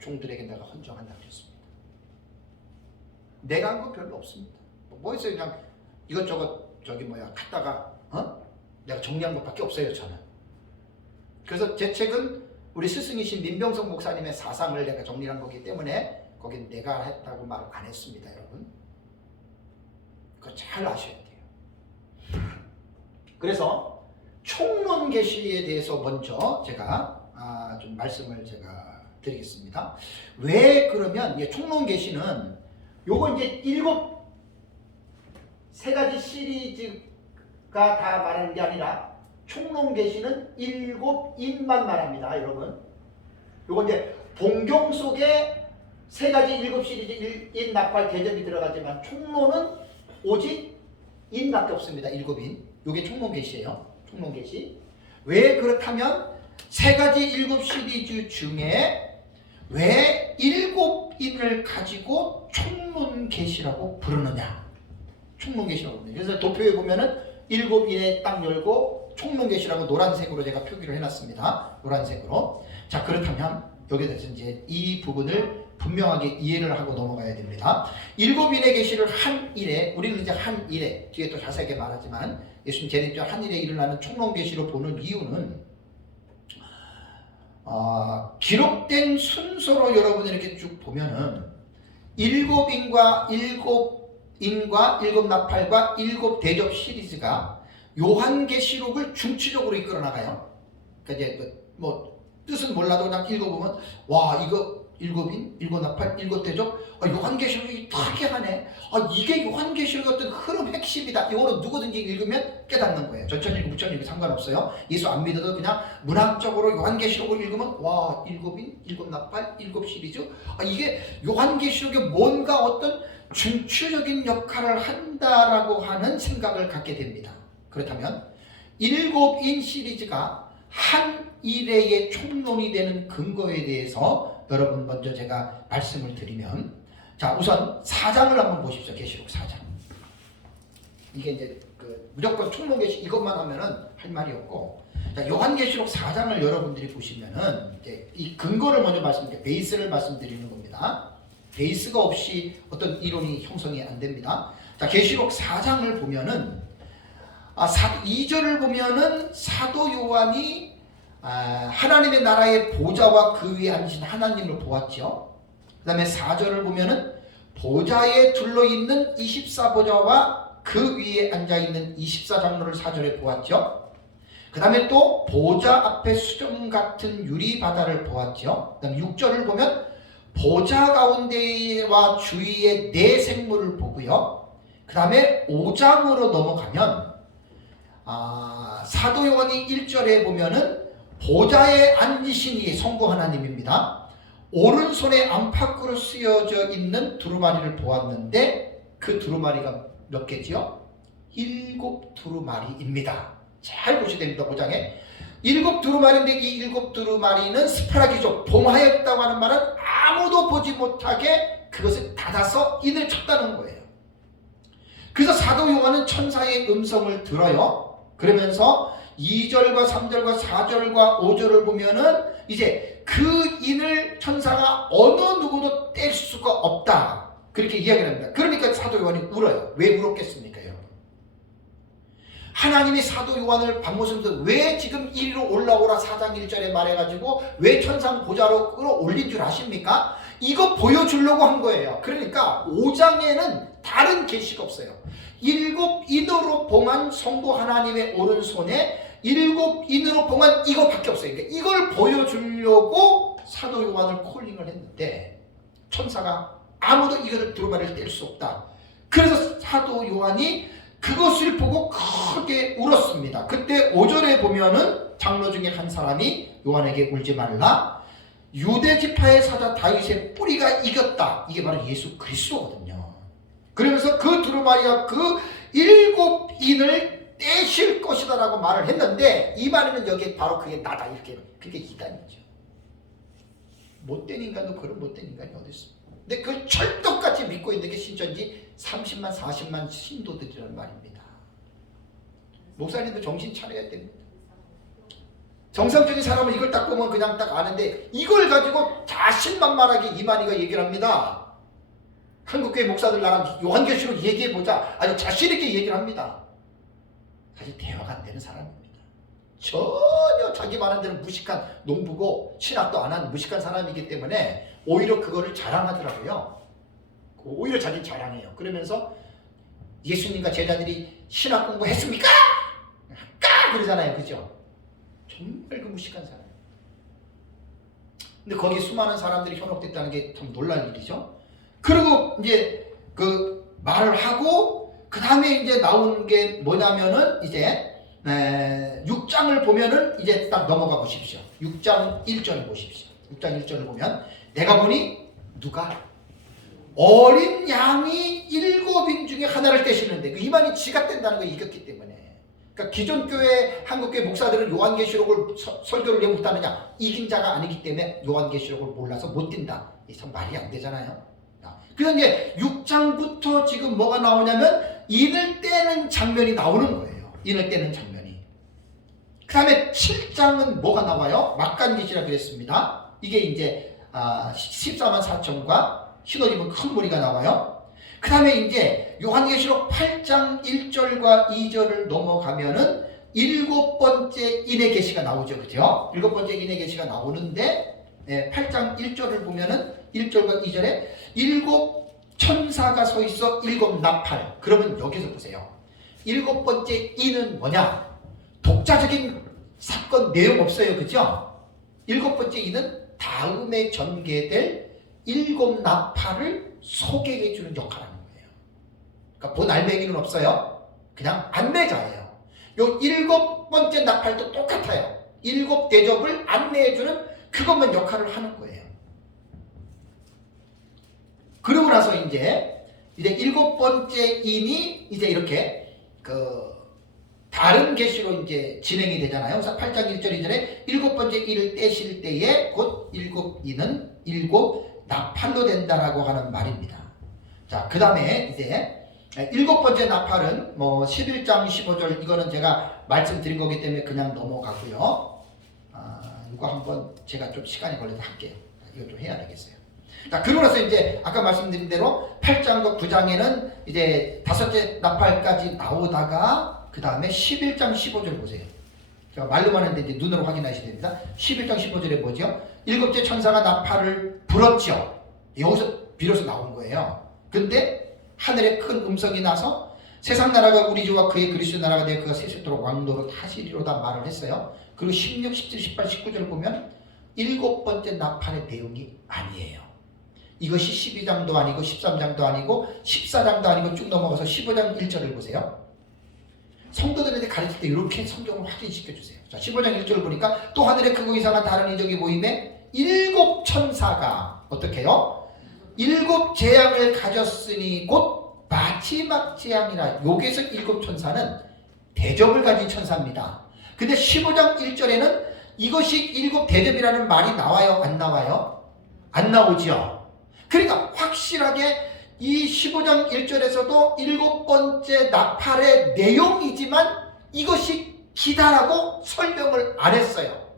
종들에게 내가 헌정한다고 했습니다. 내가 한 거 별로 없습니다. 뭐 있어요? 그냥 이것저것 갖다가 내가 정리한 것밖에 없어요. 저는. 그래서 제 책은 우리 스승이신 민병성 목사님의 사상을 내가 정리한 거기 때문에 거긴 내가 했다고 말 안 했습니다. 여러분 그거 잘 아셔야 돼요. 그래서 총론 계시에 대해서 먼저 제가 좀 말씀을 제가 드리겠습니다. 왜 그러면 총론 계시는 요거 이제 세 가지 시리즈가 다 말하는 게 아니라 총론 계시는 7인만 말합니다. 여러분 요거 이제 봉경 속에 세 가지 7시리즈 인납할 개념이 들어가지만 총론은 오직 인밖에 없습니다. 7인. 요게 총론 계시예요. 총론 계시. 왜 그렇다면 세 가지 7시리즈 중에 왜 7인을 가지고 총론 계시라고 부르느냐? 총론 계시라고 부르느냐? 그래서 도표에 보면은 7인에 딱 열고 총론 계시라고 노란색으로 제가 표기를 해놨습니다. 노란색으로. 자, 그렇다면 여기에 대해서 이제 이 부분을 분명하게 이해를 하고 넘어가야 됩니다. 7인의 계시를 한 일에, 우리는 이제 한 일에, 뒤에 또 자세하게 말하지만 예수님 재림절 한 일에 일어나는 총론 계시로 보는 이유는 기록된 순서로 여러분이 이렇게 쭉 보면은 7인과 7나팔과 7대접 시리즈가 요한계시록을 중추적으로 이끌어 나가요. 그러니까 이제 뭐 뜻은 몰라도 그냥 읽어보면 와 이거 7인, 7나팔, 7대접 요한계시록이 특이하네. 이게 요한계시록의 어떤 흐름 핵심이다. 이거는 누구든지 읽으면 깨닫는 거예요. 전천 읽고 부천 읽고 상관없어요. 예수 안 믿어도 그냥 문학적으로 요한계시록을 읽으면 와 7인, 7나팔, 7시리즈 이게 요한계시록에 뭔가 어떤 중추적인 역할을 한다라고 하는 생각을 갖게 됩니다. 그렇다면 7인 시리즈가 한 일회의 총론이 되는 근거에 대해서 여러분 먼저 제가 말씀을 드리면 자 우선 4장을 한번 보십시오. 계시록 4장. 이게 이제 무조건 총론 계시 이것만 하면은 할 말이 없고 자 요한계시록 4장을 여러분들이 보시면은 이제 이 근거를 먼저 말씀드릴게요. 베이스를 말씀드리는 겁니다. 베이스가 없이 어떤 이론이 형성이 안 됩니다. 자 계시록 4장을 보면은 2절을 보면은 사도 요한이 하나님의 나라의 보좌와 그 위에 앉으신 하나님을 보았죠. 그 다음에 4절을 보면은 보좌에 둘러있는 24보좌와 그 위에 앉아있는 24장로를 4절에 보았죠. 그 다음에 또 보좌 앞에 수정 같은 유리 바다를 보았죠. 그 다음에 6절을 보면 보좌 가운데와 주위에 네 생물을 보고요. 그 다음에 5장으로 넘어가면 사도 요한이 1절에 보면은 보좌에 앉으신 이 성부 하나님입니다. 오른손에 안팎으로 쓰여져 있는 두루마리를 보았는데 그 두루마리가 몇 개지요? 7 두루마리입니다. 잘 보셔야 됩니다. 5장에 7 두루마리인데 이 7 두루마리는 스파라기족 봉하였다고 하는 말은 아무도 보지 못하게 그것을 닫아서 인을 쳤다는 거예요. 그래서 사도 요한은 천사의 음성을 들어요. 그러면서 2절과 3절과 4절과 5절을 보면은 이제 그 인을 천사가 어느 누구도 뗄 수가 없다. 그렇게 이야기를 합니다. 그러니까 사도 요한이 울어요. 왜 울었겠습니까, 여러분? 하나님이 사도 요한을 반모습에서 왜 지금 이리로 올라오라 4장 1절에 말해가지고 왜 천상 보좌로 끌어올린 줄 아십니까? 이거 보여주려고 한 거예요. 그러니까 5장에는 다른 계시가 없어요. 7인으로 봉한 성부 하나님의 오른손에 7인으로 봉한 이거밖에 없어요. 그러니까 이걸 보여주려고 사도 요한을 콜링을 했는데 천사가 아무도 이것을 두루마리를 뗄 수 없다. 그래서 사도 요한이 그것을 보고 크게 울었습니다. 그때 5절에 보면은 장로 중에 한 사람이 요한에게 울지 말라. 유대 지파의 사자 다윗의 뿌리가 이겼다. 이게 바로 예수 그리스도거든요. 그러면서 그 두루마리와 그 7인을 떼실 것이다 라고 말을 했는데 이 말에는 여기에 바로 그게 나다 이렇게 그게 이단이죠. 못된 인간도 그런 못된 인간이 어디 있어? 근데 그 철떡같이 믿고 있는 게 신천지 30만 40만 신도들이라는 말입니다. 목사님도 정신 차려야 됩니다. 정상적인 사람은 이걸 딱 보면 그냥 딱 아는데 이걸 가지고 자신만만하게 이만희가 얘기를 합니다. 한국교회 목사들 나랑 요한계시록 얘기해보자. 아주 자신있게 얘기를 합니다. 사실 대화가 안 되는 사람입니다. 전혀 자기 말하는 대로 무식한 농부고 신학도 안 한 무식한 사람이기 때문에 오히려 그거를 자랑하더라고요. 오히려 자기 자랑해요. 그러면서 예수님과 제자들이 신학 공부했습니까? 까! 그러잖아요. 그죠? 정말 그 무식한 사람. 근데 거기 수많은 사람들이 현혹됐다는 게 참 놀랄 일이죠. 그리고 이제 그 말을 하고 그 다음에 이제 나온 게 뭐냐면은 이제 6장을 보면은 이제 딱 넘어가 보십시오. 6장 1절을 보십시오. 6장 1절을 보면 내가 보니 누가 어린 양이 7인 중에 하나를 떼시는데 그 이만희 지가 뗀다는 걸 이겼기 때문에 그러니까 기존 교회 한국교회 목사들은 요한계시록을 설교를 왜 못하느냐 이긴 자가 아니기 때문에 요한계시록을 몰라서 못 뛴다. 이 참 말이 안 되잖아요. 그래서 이제 6장부터 지금 뭐가 나오냐면 인을 떼는 장면이 나오는 거예요. 인을 떼는 장면이. 그 다음에 7장은 뭐가 나와요? 막간계시라 그랬습니다. 이게 이제 14만 4천과 흰옷 입은 큰 무리가 나와요. 그 다음에 이제 요한계시록 8장 1절과 2절을 넘어가면은 7번째 인의 계시가 나오죠. 그죠? 7번째 인의 계시가 나오는데 8장 1절을 보면은 1절과 2절에 7 천사가 서 있어 7 나팔. 그러면 여기서 보세요. 7번째 인은 뭐냐? 독자적인 사건 내용 없어요. 그죠? 7번째 인은 다음에 전개될 7 나팔을 소개해 주는 역할을 하는 거예요. 그러니까 본 알맹이는 없어요. 그냥 안내자예요. 요 7번째 나팔도 똑같아요. 7 대접을 안내해 주는 그것만 역할을 하는 거예요. 그러고 나서 이제 7번째 인이 이제 이렇게 다른 계시로 이제 진행이 되잖아요. 그래서 8장 1절 이전에 7번째 인을 떼실 때에 곧 7인은 7 나팔로 된다라고 하는 말입니다. 자, 그 다음에 이제 7번째 나팔은 뭐 11장 15절 이거는 제가 말씀드린 거기 때문에 그냥 넘어가고요. 이거 한번 제가 좀 시간이 걸려서 할게요. 이거 좀 해야 되겠어요. 자, 그러고 나서 이제 아까 말씀드린 대로 8장과 9장에는 이제 5째 나팔까지 나오다가 그 다음에 11장 15절 보세요. 제가 말로만 했는데 이제 눈으로 확인하셔야 됩니다. 11장 15절에 뭐죠? 7째 천사가 나팔을 불었죠. 여기서 비로소 나온 거예요. 근데 하늘에 큰 음성이 나서 세상 나라가 우리 주와 그의 그리스도 나라가 되어 그가 세세토록 왕노로 하시리로다 말을 했어요. 그리고 16, 17, 18, 19절 보면 7번째 나팔의 내용이 아니에요. 이것이 12장도 아니고 13장도 아니고 14장도 아니고 쭉 넘어가서 15장 1절을 보세요. 성도들한테 가르칠 때 이렇게 성경을 확인시켜 주세요. 자, 15장 1절을 보니까 또 하늘에 크고 이상한 다른 이적이 모임에 7 천사가 어떻게 해요? 7 재앙을 가졌으니 곧 마지막 재앙이라. 여기서 7 천사는 대접을 가진 천사입니다. 근데 15장 1절에는 이것이 7 대접이라는 말이 나와요? 안 나와요? 안 나오죠. 그러니까 확실하게 이 15장 1절에서도 7번째 나팔의 내용이지만 이것이 기다라고 설명을 안 했어요.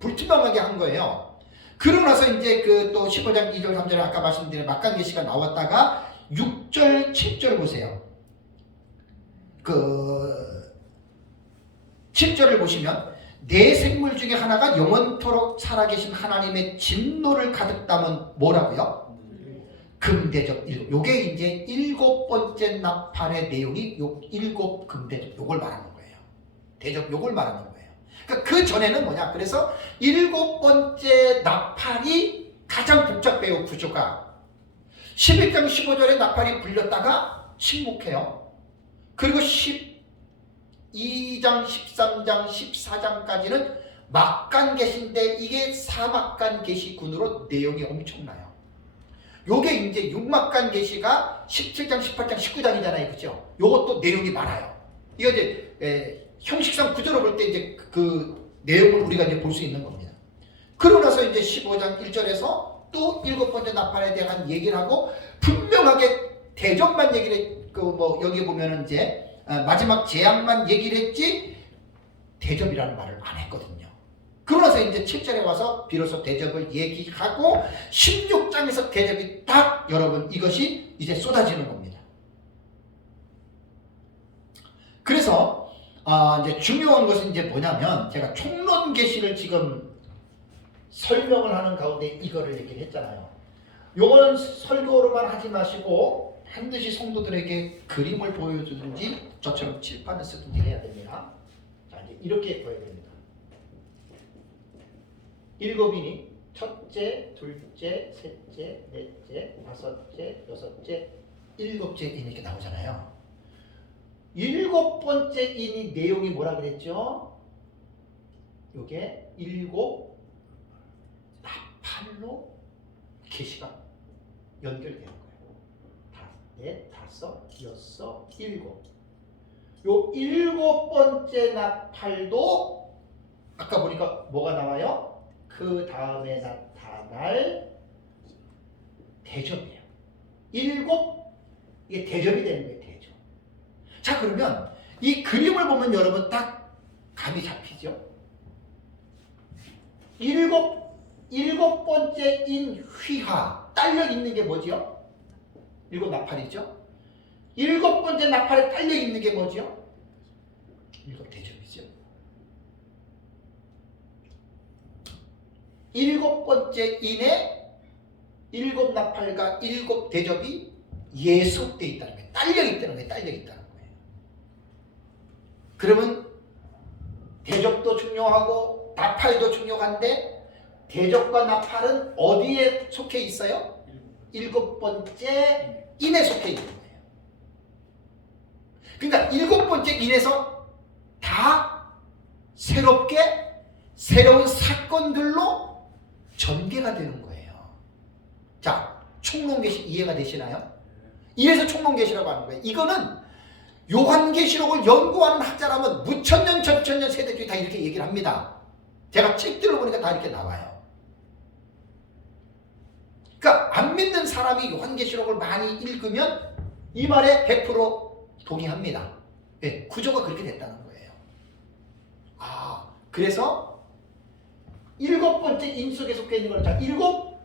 불투명하게 한 거예요. 그러고 나서 이제 또 15장 2절 3절 아까 말씀드린 막간계시가 나왔다가 6절 7절 보세요. 7절을 보시면 네 생물 중에 하나가 영원토록 살아계신 하나님의 진노를 가득 담은 뭐라고요? 금대접 7. 요게 이제 7번째 나팔의 내용이 요 7 금대접 요걸 말하는 거예요. 대접 요걸 말하는 거예요. 그러니까 그 전에는 뭐냐? 그래서 7번째 나팔이 가장 복잡해요. 구조가 11장 15절에 나팔이 불렸다가 침묵해요. 그리고 12장 13장 14장까지는 막간계시인데 이게 사막간계시군으로 내용이 엄청나요. 요게 이제 6막간계시가 17장 18장 19장이잖아요. 그죠? 요것도 내용이 많아요. 이거 이제 형식상 구조로 볼 때 이제 그 내용을 우리가 이제 볼 수 있는 겁니다. 그러고 나서 이제 15장 1절에서 또 7번째 나팔에 대한 얘기를 하고 분명하게 대접만 얘기를 여기 보면은 이제 마지막 제약만 얘기를 했지 대접이라는 말을 안 했거든요. 그러면서 이제 7절에 와서 비로소 대접을 얘기하고 16장에서 대접이 딱 여러분 이것이 이제 쏟아지는 겁니다. 그래서 이제 중요한 것은 이제 뭐냐면 제가 총론 계시를 지금 설명을 하는 가운데 이거를 얘기를 했잖아요. 요거는 설교로만 하지 마시고 반드시 성도들에게 그림을 보여주든지 저처럼 칠판을 쓰든지 해야 됩니다. 자, 이제 이렇게 보여야 됩니다. 일곱이니 첫째, 둘째, 셋째, 넷째, 다섯째, 여섯째, 일곱째 인 이렇게 나오잖아요. 일곱 번째 인이 내용이 뭐라 그랬죠? 요게 일곱 나팔로 계시가 연결되는 거예요. 넷, 다섯, 여섯, 일곱. 요 일곱 번째 나팔도 아까 보니까 뭐가 나와요? 그 다음에 나타날 대접이에요. 일곱, 이게 대접이 되는 거예요. 대접. 자, 그러면 이 그림을 보면 여러분 딱 감이 잡히죠? 일곱 번째 인 휘하 딸려 있는 게 뭐지요? 일곱 나팔이죠? 일곱 번째 나팔에 딸려 있는 게 뭐지요? 일곱 대접이죠. 일곱 번째 인에 일곱 나팔과 일곱 대접이 예속되어 있다는 거예요. 딸려 있다는 거예요. 딸려 있다는 거예요. 그러면 대접도 중요하고 나팔도 중요한데 대접과 나팔은 어디에 속해 있어요? 일곱 번째 인에 속해 있는 거예요. 그러니까 일곱 번째 인에서 다 새롭게 새로운 사건들로 전개가 되는 거예요. 자, 총론계시 이해가 되시나요? 이래서 총론계시라고 하는 거예요. 이거는 요한계시록을 연구하는 학자라면 무천년, 천천년 세대들이 다 이렇게 얘기를 합니다. 제가 책들을 보니까 다 이렇게 나와요. 그러니까 안 믿는 사람이 요한계시록을 많이 읽으면 이 말에 100% 동의합니다. 네, 구조가 그렇게 됐다는 거예요. 그래서 일곱 번째 인 속에 속해 있는 거는 자, 일곱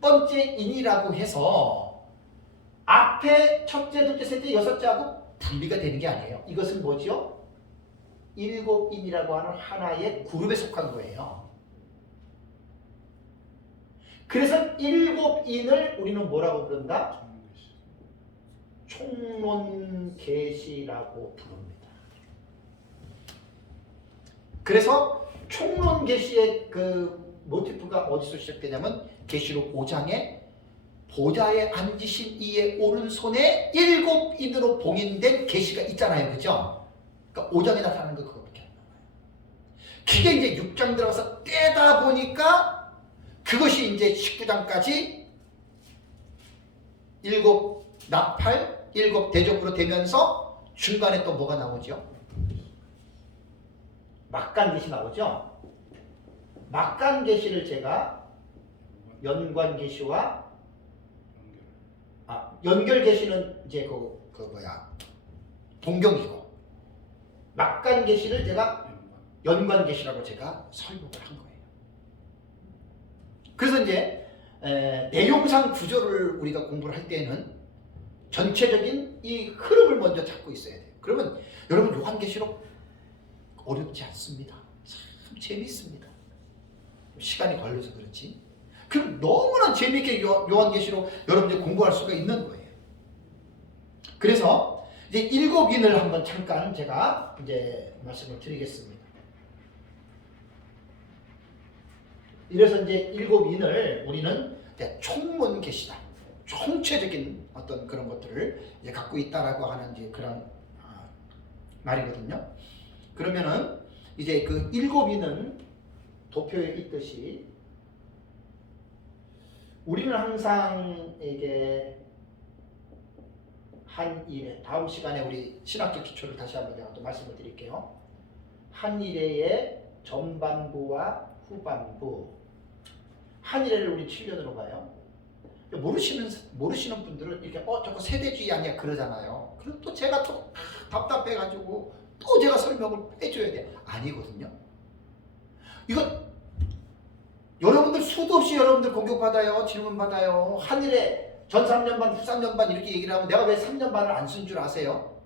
번째 인이라고 해서 앞에 첫째, 둘째, 셋째, 여섯째하고 분리가 되는 게 아니에요. 이것은 뭐지요? 일곱 인이라고 하는 하나의 그룹에 속한 거예요. 그래서 일곱 인을 우리는 뭐라고 부른다? 총론계시라고 부릅니다. 그래서 총론계시의 그 모티프가 어디서 시작되냐면 계시록 5장에 보좌에 앉으신 이의 오른손에 일곱 인으로 봉인된 계시가 있잖아요. 그죠? 그러니까 5장에 나타나는 거 그거밖에 안 나와요. 그게 이제 6장 들어가서 떼다 보니까 그것이 이제 19장까지 일곱 나팔, 일곱 대접으로 되면서 중간에 또 뭐가 나오죠? 막간계시 나오죠? 막간계시를 제가 연관계시와 연결계시는 이제 동경이고 막간계시를 제가 연관계시라고 제가 설명을 한 거예요. 그래서 이제 내용상 구조를 우리가 공부를 할 때는 전체적인 이 흐름을 먼저 잡고 있어야 돼요. 그러면 여러분 요한계시록 어렵지 않습니다. 참 재밌습니다. 시간이 걸려서 그렇지. 그럼 너무나 재미있게 요한계시록 여러분들이 공부할 수가 있는 거예요. 그래서 이제 일곱 인을 한번 잠깐 제가 이제 말씀을 드리겠습니다. 이래서 이제 일곱 인을 우리는 총론계시다. 총체적인 어떤 그런 것들을 이제 갖고 있다라고 하는 이제 그런 말이거든요. 그러면은 이제 그 일곱 인은 도표에 있듯이 우리는 항상 이게 한 일에 다음 시간에 우리 신학적 기초를 다시 한번 제가 또 말씀을 드릴게요. 한 일의 전반부와 후반부. 한 일회를 우리 7년으로 봐요. 모르시는 분들은 이렇게 저거 세대주의 아니야 그러잖아요. 그럼 또 제가 또 답답해가지고 또 제가 설명을 해줘야 돼. 아니거든요. 이거 여러분들 수도 없이 여러분들 공격받아요. 질문받아요. 한일에 전 3년반 후 3년반 이렇게 얘기를 하면 내가 왜 3년반을 안 쓴 줄 아세요?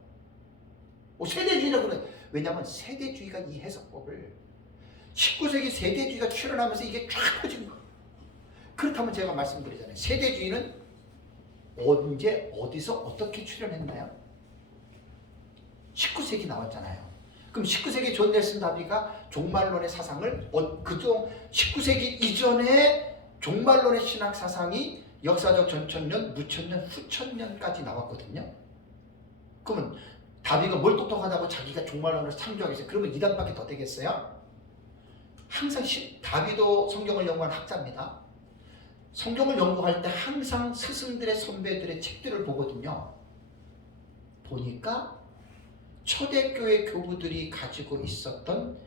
세대주의라고 그래. 왜냐하면 세대주의가 이 해석법을 19세기 세대주의가 출현하면서 이게 쫙 퍼진 거예요. 그렇다면 제가 말씀드리잖아요. 세대주의는 언제 어디서 어떻게 출현했나요? 19세기 나왔잖아요. 그럼 19세기 존 넬슨 다비가 종말론의 사상을 그중 19세기 이전에 종말론의 신학 사상이 역사적 전천년, 무천년, 후천년까지 나왔거든요. 그러면 다비가 뭘 똑똑하다고 자기가 종말론을 창조하겠어요? 그러면 이단밖에 더 되겠어요? 항상 다비도 성경을 연구한 학자입니다. 성경을 연구할 때 항상 스승들의 선배들의 책들을 보거든요. 보니까 초대교회 교부들이 가지고 있었던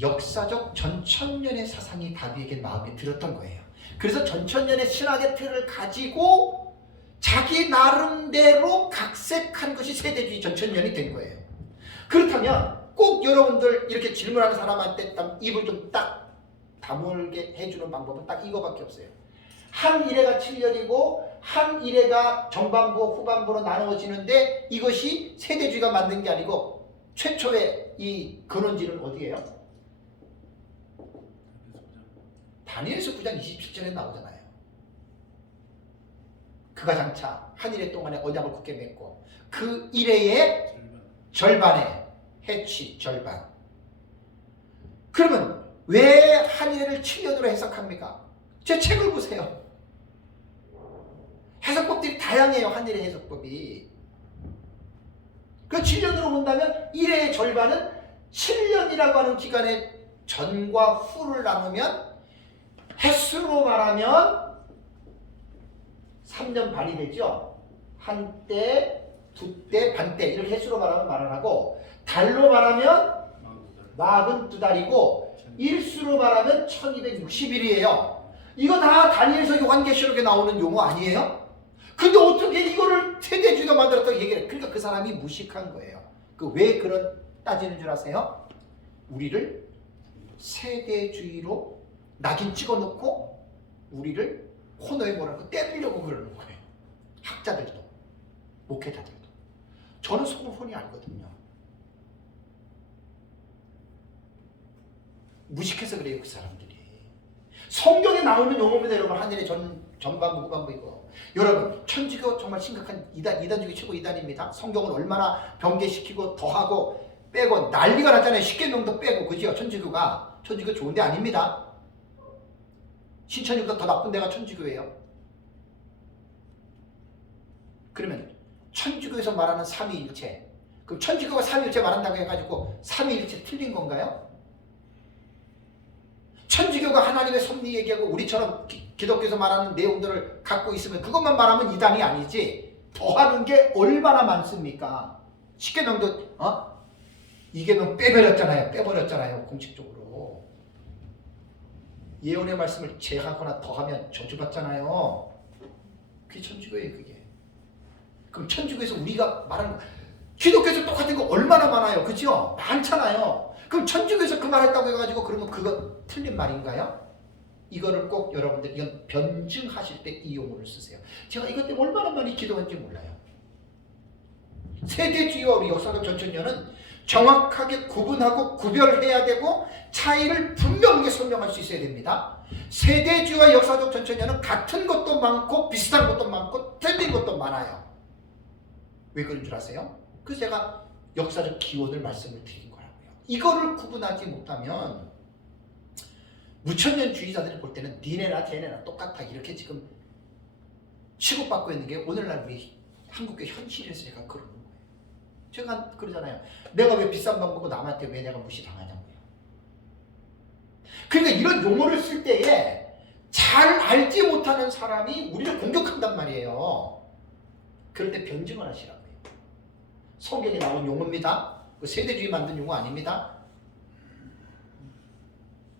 역사적 전천년의 사상이 다비에게 마음에 들었던 거예요. 그래서 전천년의 신학의 틀을 가지고 자기 나름대로 각색한 것이 세대주의 전천년이 된 거예요. 그렇다면 꼭 여러분들 이렇게 질문하는 사람한테 입을 좀 딱 다물게 해주는 방법은 딱 이거밖에 없어요. 한 일회가 7년이고 한 일회가 전반부 후반부로 나누어지는데 이것이 세대주의가 만든 게 아니고 최초의 이 근원지는 어디예요? 다니엘서 9장 27절에 나오잖아요. 그가 장차 한 일회 동안에 언약을 굳게 맺고 그 일회의 절반에 해치 절반. 그러면 왜 한 일회를 7년으로 해석합니까? 제 책을 보세요. 해석법들이 다양해요. 한 일의 해석법이. 그 7년으로 본다면 1회의 절반은 7년이라고 하는 기간의 전과 후를 나누면 횟수로 말하면 3년 반이 되죠. 한때, 두때, 반때 이렇게 횟수로 말하면 말 안 하고 달로 말하면 42달이고 일수로 말하면 1260일이에요. 이거 다 다니엘서 요한계시록에 나오는 용어 아니에요? 근데 어떻게 이거를 세대주의가 만들었다고 얘기를 해? 그러니까 그 사람이 무식한 거예요. 왜 그런 따지는 줄 아세요? 우리를 세대주의로 낙인 찍어놓고 우리를 코너에 뭐라고 때리려고 그러는 거예요. 학자들도 목회자들도. 저는 속을 훤히 알거든요. 무식해서 그래요. 그 사람들이. 성경에 나오는 용어입니다. 여러분 한일의 전반부 후반부 이거. 여러분 천주교 정말 심각한 이단 중에 최고 이단입니다. 성경을 얼마나 변개시키고 더하고 빼고 난리가 났잖아요. 10계명도 빼고 그죠? 천주교 좋은 데 아닙니다. 신천지보다 더 나쁜 데가 천주교예요. 그러면 천주교에서 말하는 삼위일체, 그럼 천주교가 삼위일체 말한다고 해가지고 삼위일체 틀린 건가요? 천주교가 하나님의 섭리 얘기하고 우리처럼 기독교에서 말하는 내용들을 갖고 있으면 그것만 말하면 이단이 아니지 더하는 게 얼마나 많습니까? 10계명도 이계명 빼버렸잖아요. 공식적으로. 예언의 말씀을 제하거나 더하면 저주받잖아요. 그게 천주교예요. 그게. 그럼 천주교에서 우리가 말하는 거 기독교에서 똑같은 거 얼마나 많아요. 그죠? 많잖아요. 그럼 천주교에서 그 말했다고 해가지고 그러면 그거 틀린 말인가요? 이거를 꼭 여러분들 이건 변증하실 때 이 용어를 쓰세요. 제가 이것 때문에 얼마나 많이 기도한지 몰라요. 세대주의와 우리 역사적 전천년은 정확하게 구분하고 구별해야 되고 차이를 분명하게 설명할 수 있어야 됩니다. 세대주의와 역사적 전천년은 같은 것도 많고 비슷한 것도 많고 틀린 것도 많아요. 왜 그런 줄 아세요? 그래서 제가 역사적 기원을 말씀을 드린 거라고요. 이거를 구분하지 못하면 무천년주의자들이 볼 때는 니네나 쟤네나 똑같아 이렇게 지금 취급받고 있는 게 오늘날 우리 한국의 현실에서 제가 그러는 거예요. 제가 그러잖아요. 내가 왜 비싼 밥 먹고 남한테 왜 내가 무시당하냐고요. 그러니까 이런 용어를 쓸 때에 잘 알지 못하는 사람이 우리를 공격한단 말이에요. 그럴 때 변증을 하시라고요. 성경에 나온 용어입니다. 세대주의 만든 용어 아닙니다.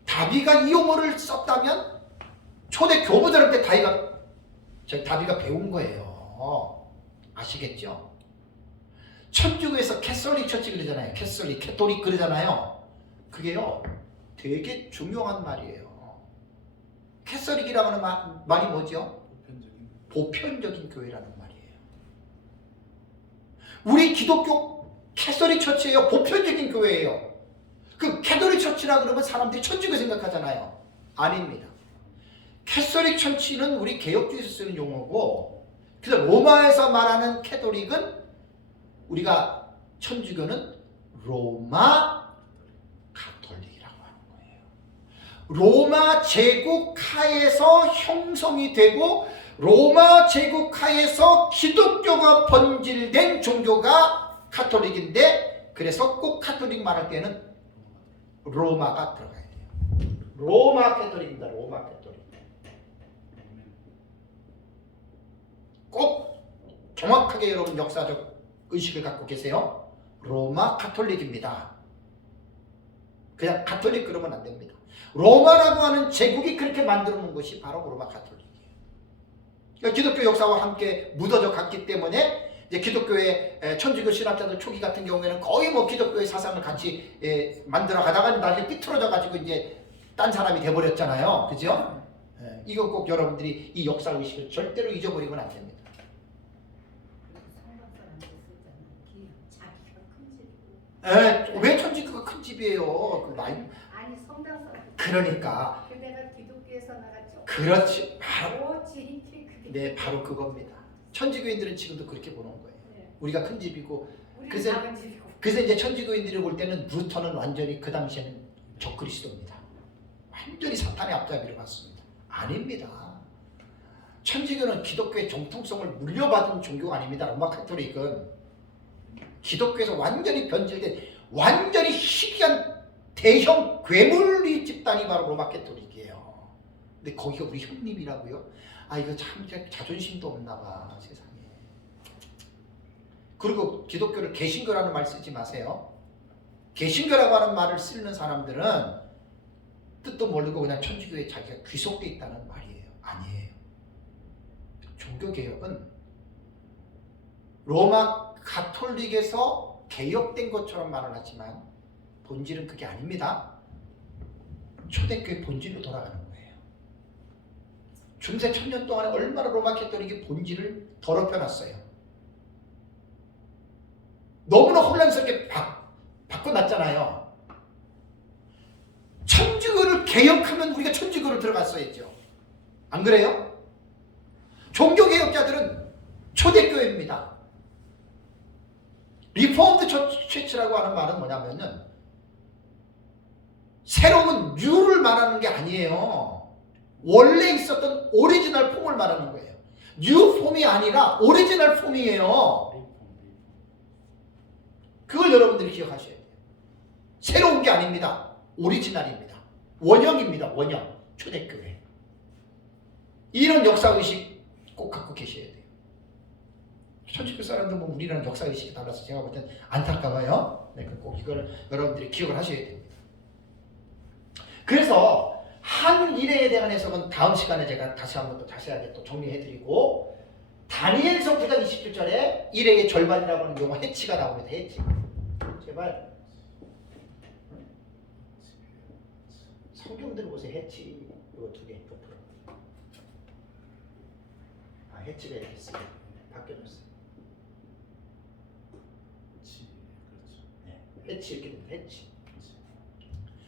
다비가 이 용어를 썼다면 초대 교부들한테 다비가 저희 다비가 배운 거예요. 아시겠죠? 천주교에서 캐톨릭 처치 그러잖아요. 캐톨릭 그러잖아요. 그게요 되게 중요한 말이에요. 캐톨릭이라고 하는 말이 뭐죠? 보편적인 교회라는 말이에요. 우리 기독교 캐톨릭 처치예요. 보편적인 교회예요. 그 캐톨릭 처치라 그러면 사람들이 천주교 생각하잖아요. 아닙니다. 캐톨릭 처치는 우리 개혁주의에서 쓰는 용어고, 그래서 로마에서 말하는 캐톨릭은 우리가 천주교는 로마 가톨릭이라고 하는 거예요. 로마 제국 하에서 형성이 되고 로마 제국 하에서 기독교가 번질된 종교가 가톨릭인데, 그래서 꼭 가톨릭 말할 때는 로마가 들어가야 돼요. 로마 가톨릭입니다. 로마 가톨릭. 꼭 정확하게 여러분 역사적 의식을 갖고 계세요. 로마 가톨릭입니다. 그냥 가톨릭 그러면 안 됩니다. 로마라고 하는 제국이 그렇게 만들어 놓은 것이 바로 로마 가톨릭이에요. 그러니까 기독교 역사와 함께 묻어져 갔기 때문에 이제 기독교의 천주교 신학자들 초기 같은 경우에는 거의 뭐 기독교의 사상을 같이 만들어 가다가 나중에 삐뚤어져 가지고 이제 딴 사람이 돼버렸잖아요. 그죠? 이거 꼭 여러분들이 이 역사 의식을 절대로 잊어버리면 안 됩니다. 왜 천주교가 큰 집이에요? 아니 성당사. 그러니까. 내가 기독교에서 나갔죠. 그렇지. 바로. 그게. 네, 바로 그겁니다. 천주교인들은 지금도 그렇게 보는 거예요. 네. 우리가 큰 집이고. 우리는 작은 집이고. 그래서 이제 천주교인들이 볼 때는 루터는 완전히 그 당시에는 적그리스도입니다. 완전히 사탄의 앞잡이를 봤습니다. 아닙니다. 천주교는 기독교의 정통성을 물려받은 종교가 아닙니다. 로마 가톨릭은 기독교에서 완전히 변질된 완전히 희귀한 대형 괴물리 집단이 바로 로마 가톨릭이에요. 근데 거기가 우리 형님이라고요? 아, 이거 참 자존심도 없나 봐, 세상에. 그리고 기독교를 개신교라는 말 쓰지 마세요. 개신교라고 하는 말을 쓰는 사람들은 뜻도 모르고 그냥 천주교에 자기가 귀속돼 있다는 말이에요. 아니에요. 종교개혁은 로마 가톨릭에서 개혁된 것처럼 말을 하지만 본질은 그게 아닙니다. 초대교회 본질로 돌아가는 거예요. 중세 1000년 동안에 얼마나 로마 가톨릭이 본질을 더럽혀놨어요. 너무나 혼란스럽게 바꿔놨잖아요. 천주교를 개혁하면 우리가 천주교로 들어갔어야죠. 안 그래요? 종교개혁자들은 초대교회입니다. 리포드 처치라고 하는 말은 뭐냐면은 새로운 뉴를 말하는 게 아니에요. 원래 있었던 오리지널 폼을 말하는 거예요. 뉴 폼이 아니라 오리지널 폼이에요. 그걸 여러분들이 기억하셔야 돼요. 새로운 게 아닙니다. 오리지널입니다. 원형입니다. 원형. 초대교회. 이런 역사의식 꼭 갖고 계셔야 돼요. 천주교 사람들 뭐 우리랑 역사의식이 달라서 제가 볼 땐 안타까워요. 네, 꼭 이걸 여러분들이 기억을 하셔야 됩니다. 그래서 한 일에 대한 해석은 다음 시간에 제가 다시 한번 또 자세하게 또 정리해드리고, 다니엘서 9장 27절에 일의 절반이라고 하는 용어 해치가 나옵니다. 해치. 제발 성경들 보세요. 해치 이거 두 개 옆으로. 아, 해치가 이렇게 쓰요. 바뀌어졌어요. 네, 해치 이렇게 됩니다. 해치.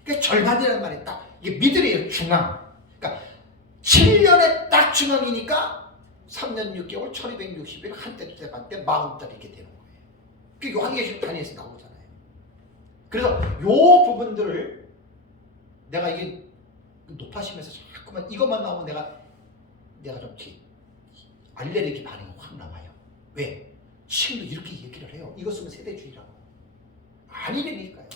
그러니까 절반이라는 말이 딱 이게 미들이에요. 중앙. 그러니까 7년에 딱 중앙이니까 3년 6개월 1260일 한때 두때 반때 40달 이렇게 되는 거예요. 그게 요한계시록 단위에서 나오잖아요. 그래서 요 부분들을 내가 이게 높아지면서 자꾸만 이것만 나오면 내가 좀 알레르기 반응이 확 나와요. 왜? 지금도 이렇게 얘기를 해요. 이것 쓰면 세대주의라고. 아니라니까요.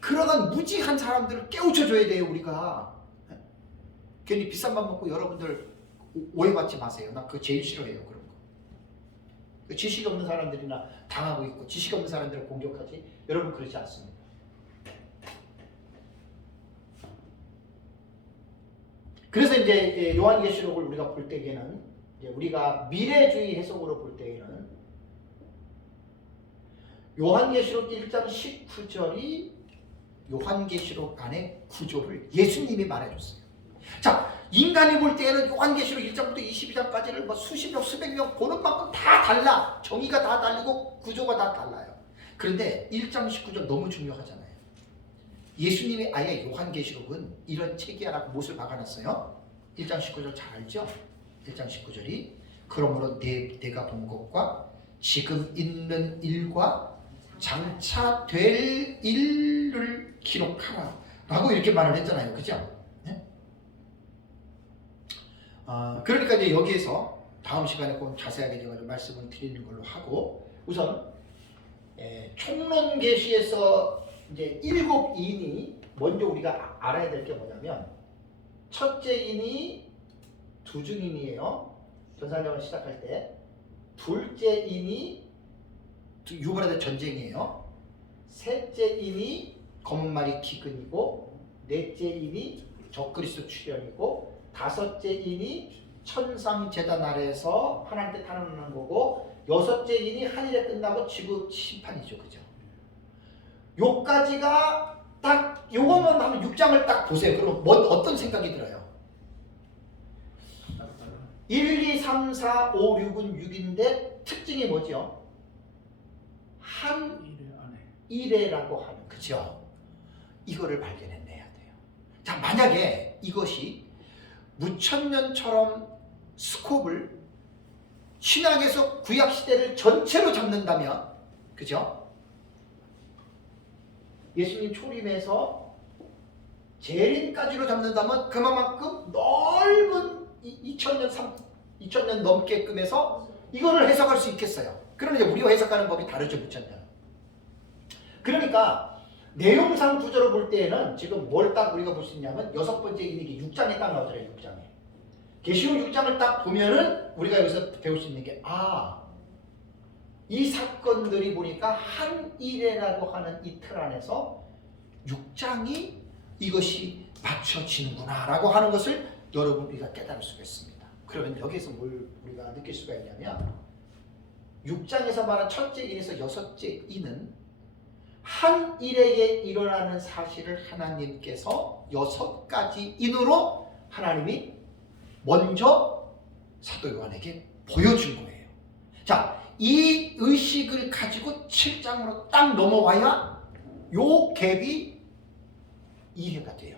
그런 무지한 사람들을 깨우쳐줘야 돼요, 우리가. 괜히 비싼 밥 먹고 여러분들 오해받지 마세요. 나 그거 제일 싫어해요, 그런 거. 지식 없는 사람들이나 당하고 있고 지식 없는 사람들을 공격하지, 여러분 그러지 않습니다. 그래서 그래서 이제 요한계시록을 우리가 볼 때에는 이제 우리가 미래주의 해석으로 볼 때에는 요한계시록 1장 19절이 요한계시록 안의 구조를 예수님이 말해줬어요. 자, 인간이 볼 때에는 요한계시록 1장부터 22장까지를 뭐 수십 명, 수백 명 보는 만큼 다 달라. 정의가 다 다르고 구조가 다 달라요. 그런데 1장 19절 너무 중요하잖아요. 예수님이 아예 요한계시록은 이런 책이야라고 못을 박아놨어요. 1장 19절 잘 알죠? 1장 19절이 그러므로 내가 본 것과 지금 있는 일과 장차 될 일을 기록하라 라고 이렇게 말을 했잖아요. 그죠? 네? 그러니까 이제 여기에서 다음 시간에 꼭 자세하게 제가 좀 말씀을 드리는 걸로 하고, 우선 총론 계시에서 이제 7인이 먼저 우리가 알아야 될 게 뭐냐면, 첫째 인이 두중인이에요. 전산력을 시작할 때. 둘째 인이 유브라데 전쟁이에요. 셋째 인이 검은 말이 기근이고, 넷째 인이 적그리스도 출현이고, 다섯째 인이 천상 제단 아래에서 하나님께 탄원하는 거고, 여섯째 인이 하늘에 끝나고 지구 심판이죠. 그죠? 요까지가 딱 요거만 하면 6장을 딱 보세요. 그럼 어떤 생각이 들어요? 1, 2, 3, 4, 5, 6은 6인데 특징이 뭐죠? 한 일회라고 하는, 그죠? 이거를 발견해내야 돼요. 자, 만약에 이것이 무천년처럼 스콥을 신약에서 구약 시대를 전체로 잡는다면, 그죠? 예수님 초림에서 재림까지로 잡는다면 그만큼 넓은 2000년 넘게끔해서 이거를 해석할 수 있겠어요. 그러나 이제 우리가 해석하는 법이 다르죠. 무천년. 그러니까 내용상 구조로 볼 때에는 지금 뭘 딱 우리가 볼 수 있냐면, 여섯 번째 인이 6장에 딱 나오잖아요. 6장에. 계시록 6장을 딱 보면은 우리가 여기서 배울 수 있는 게, 이 사건들이 보니까 한 일회라고 하는 이 틀 안에서 6장이 이것이 맞춰지는구나 라고 하는 것을 여러분 우리가 깨달을 수가 있습니다. 그러면 여기에서 뭘 우리가 느낄 수가 있냐면, 6장에서 말한 첫째 인에서 여섯째 인은 한 일회에 일어나는 사실을 하나님께서 6가지 인으로 하나님이 먼저 사도 요한에게 보여준 거예요. 자, 이 의식을 가지고 7장으로 딱 넘어와야 요 갭이 이해가 돼요.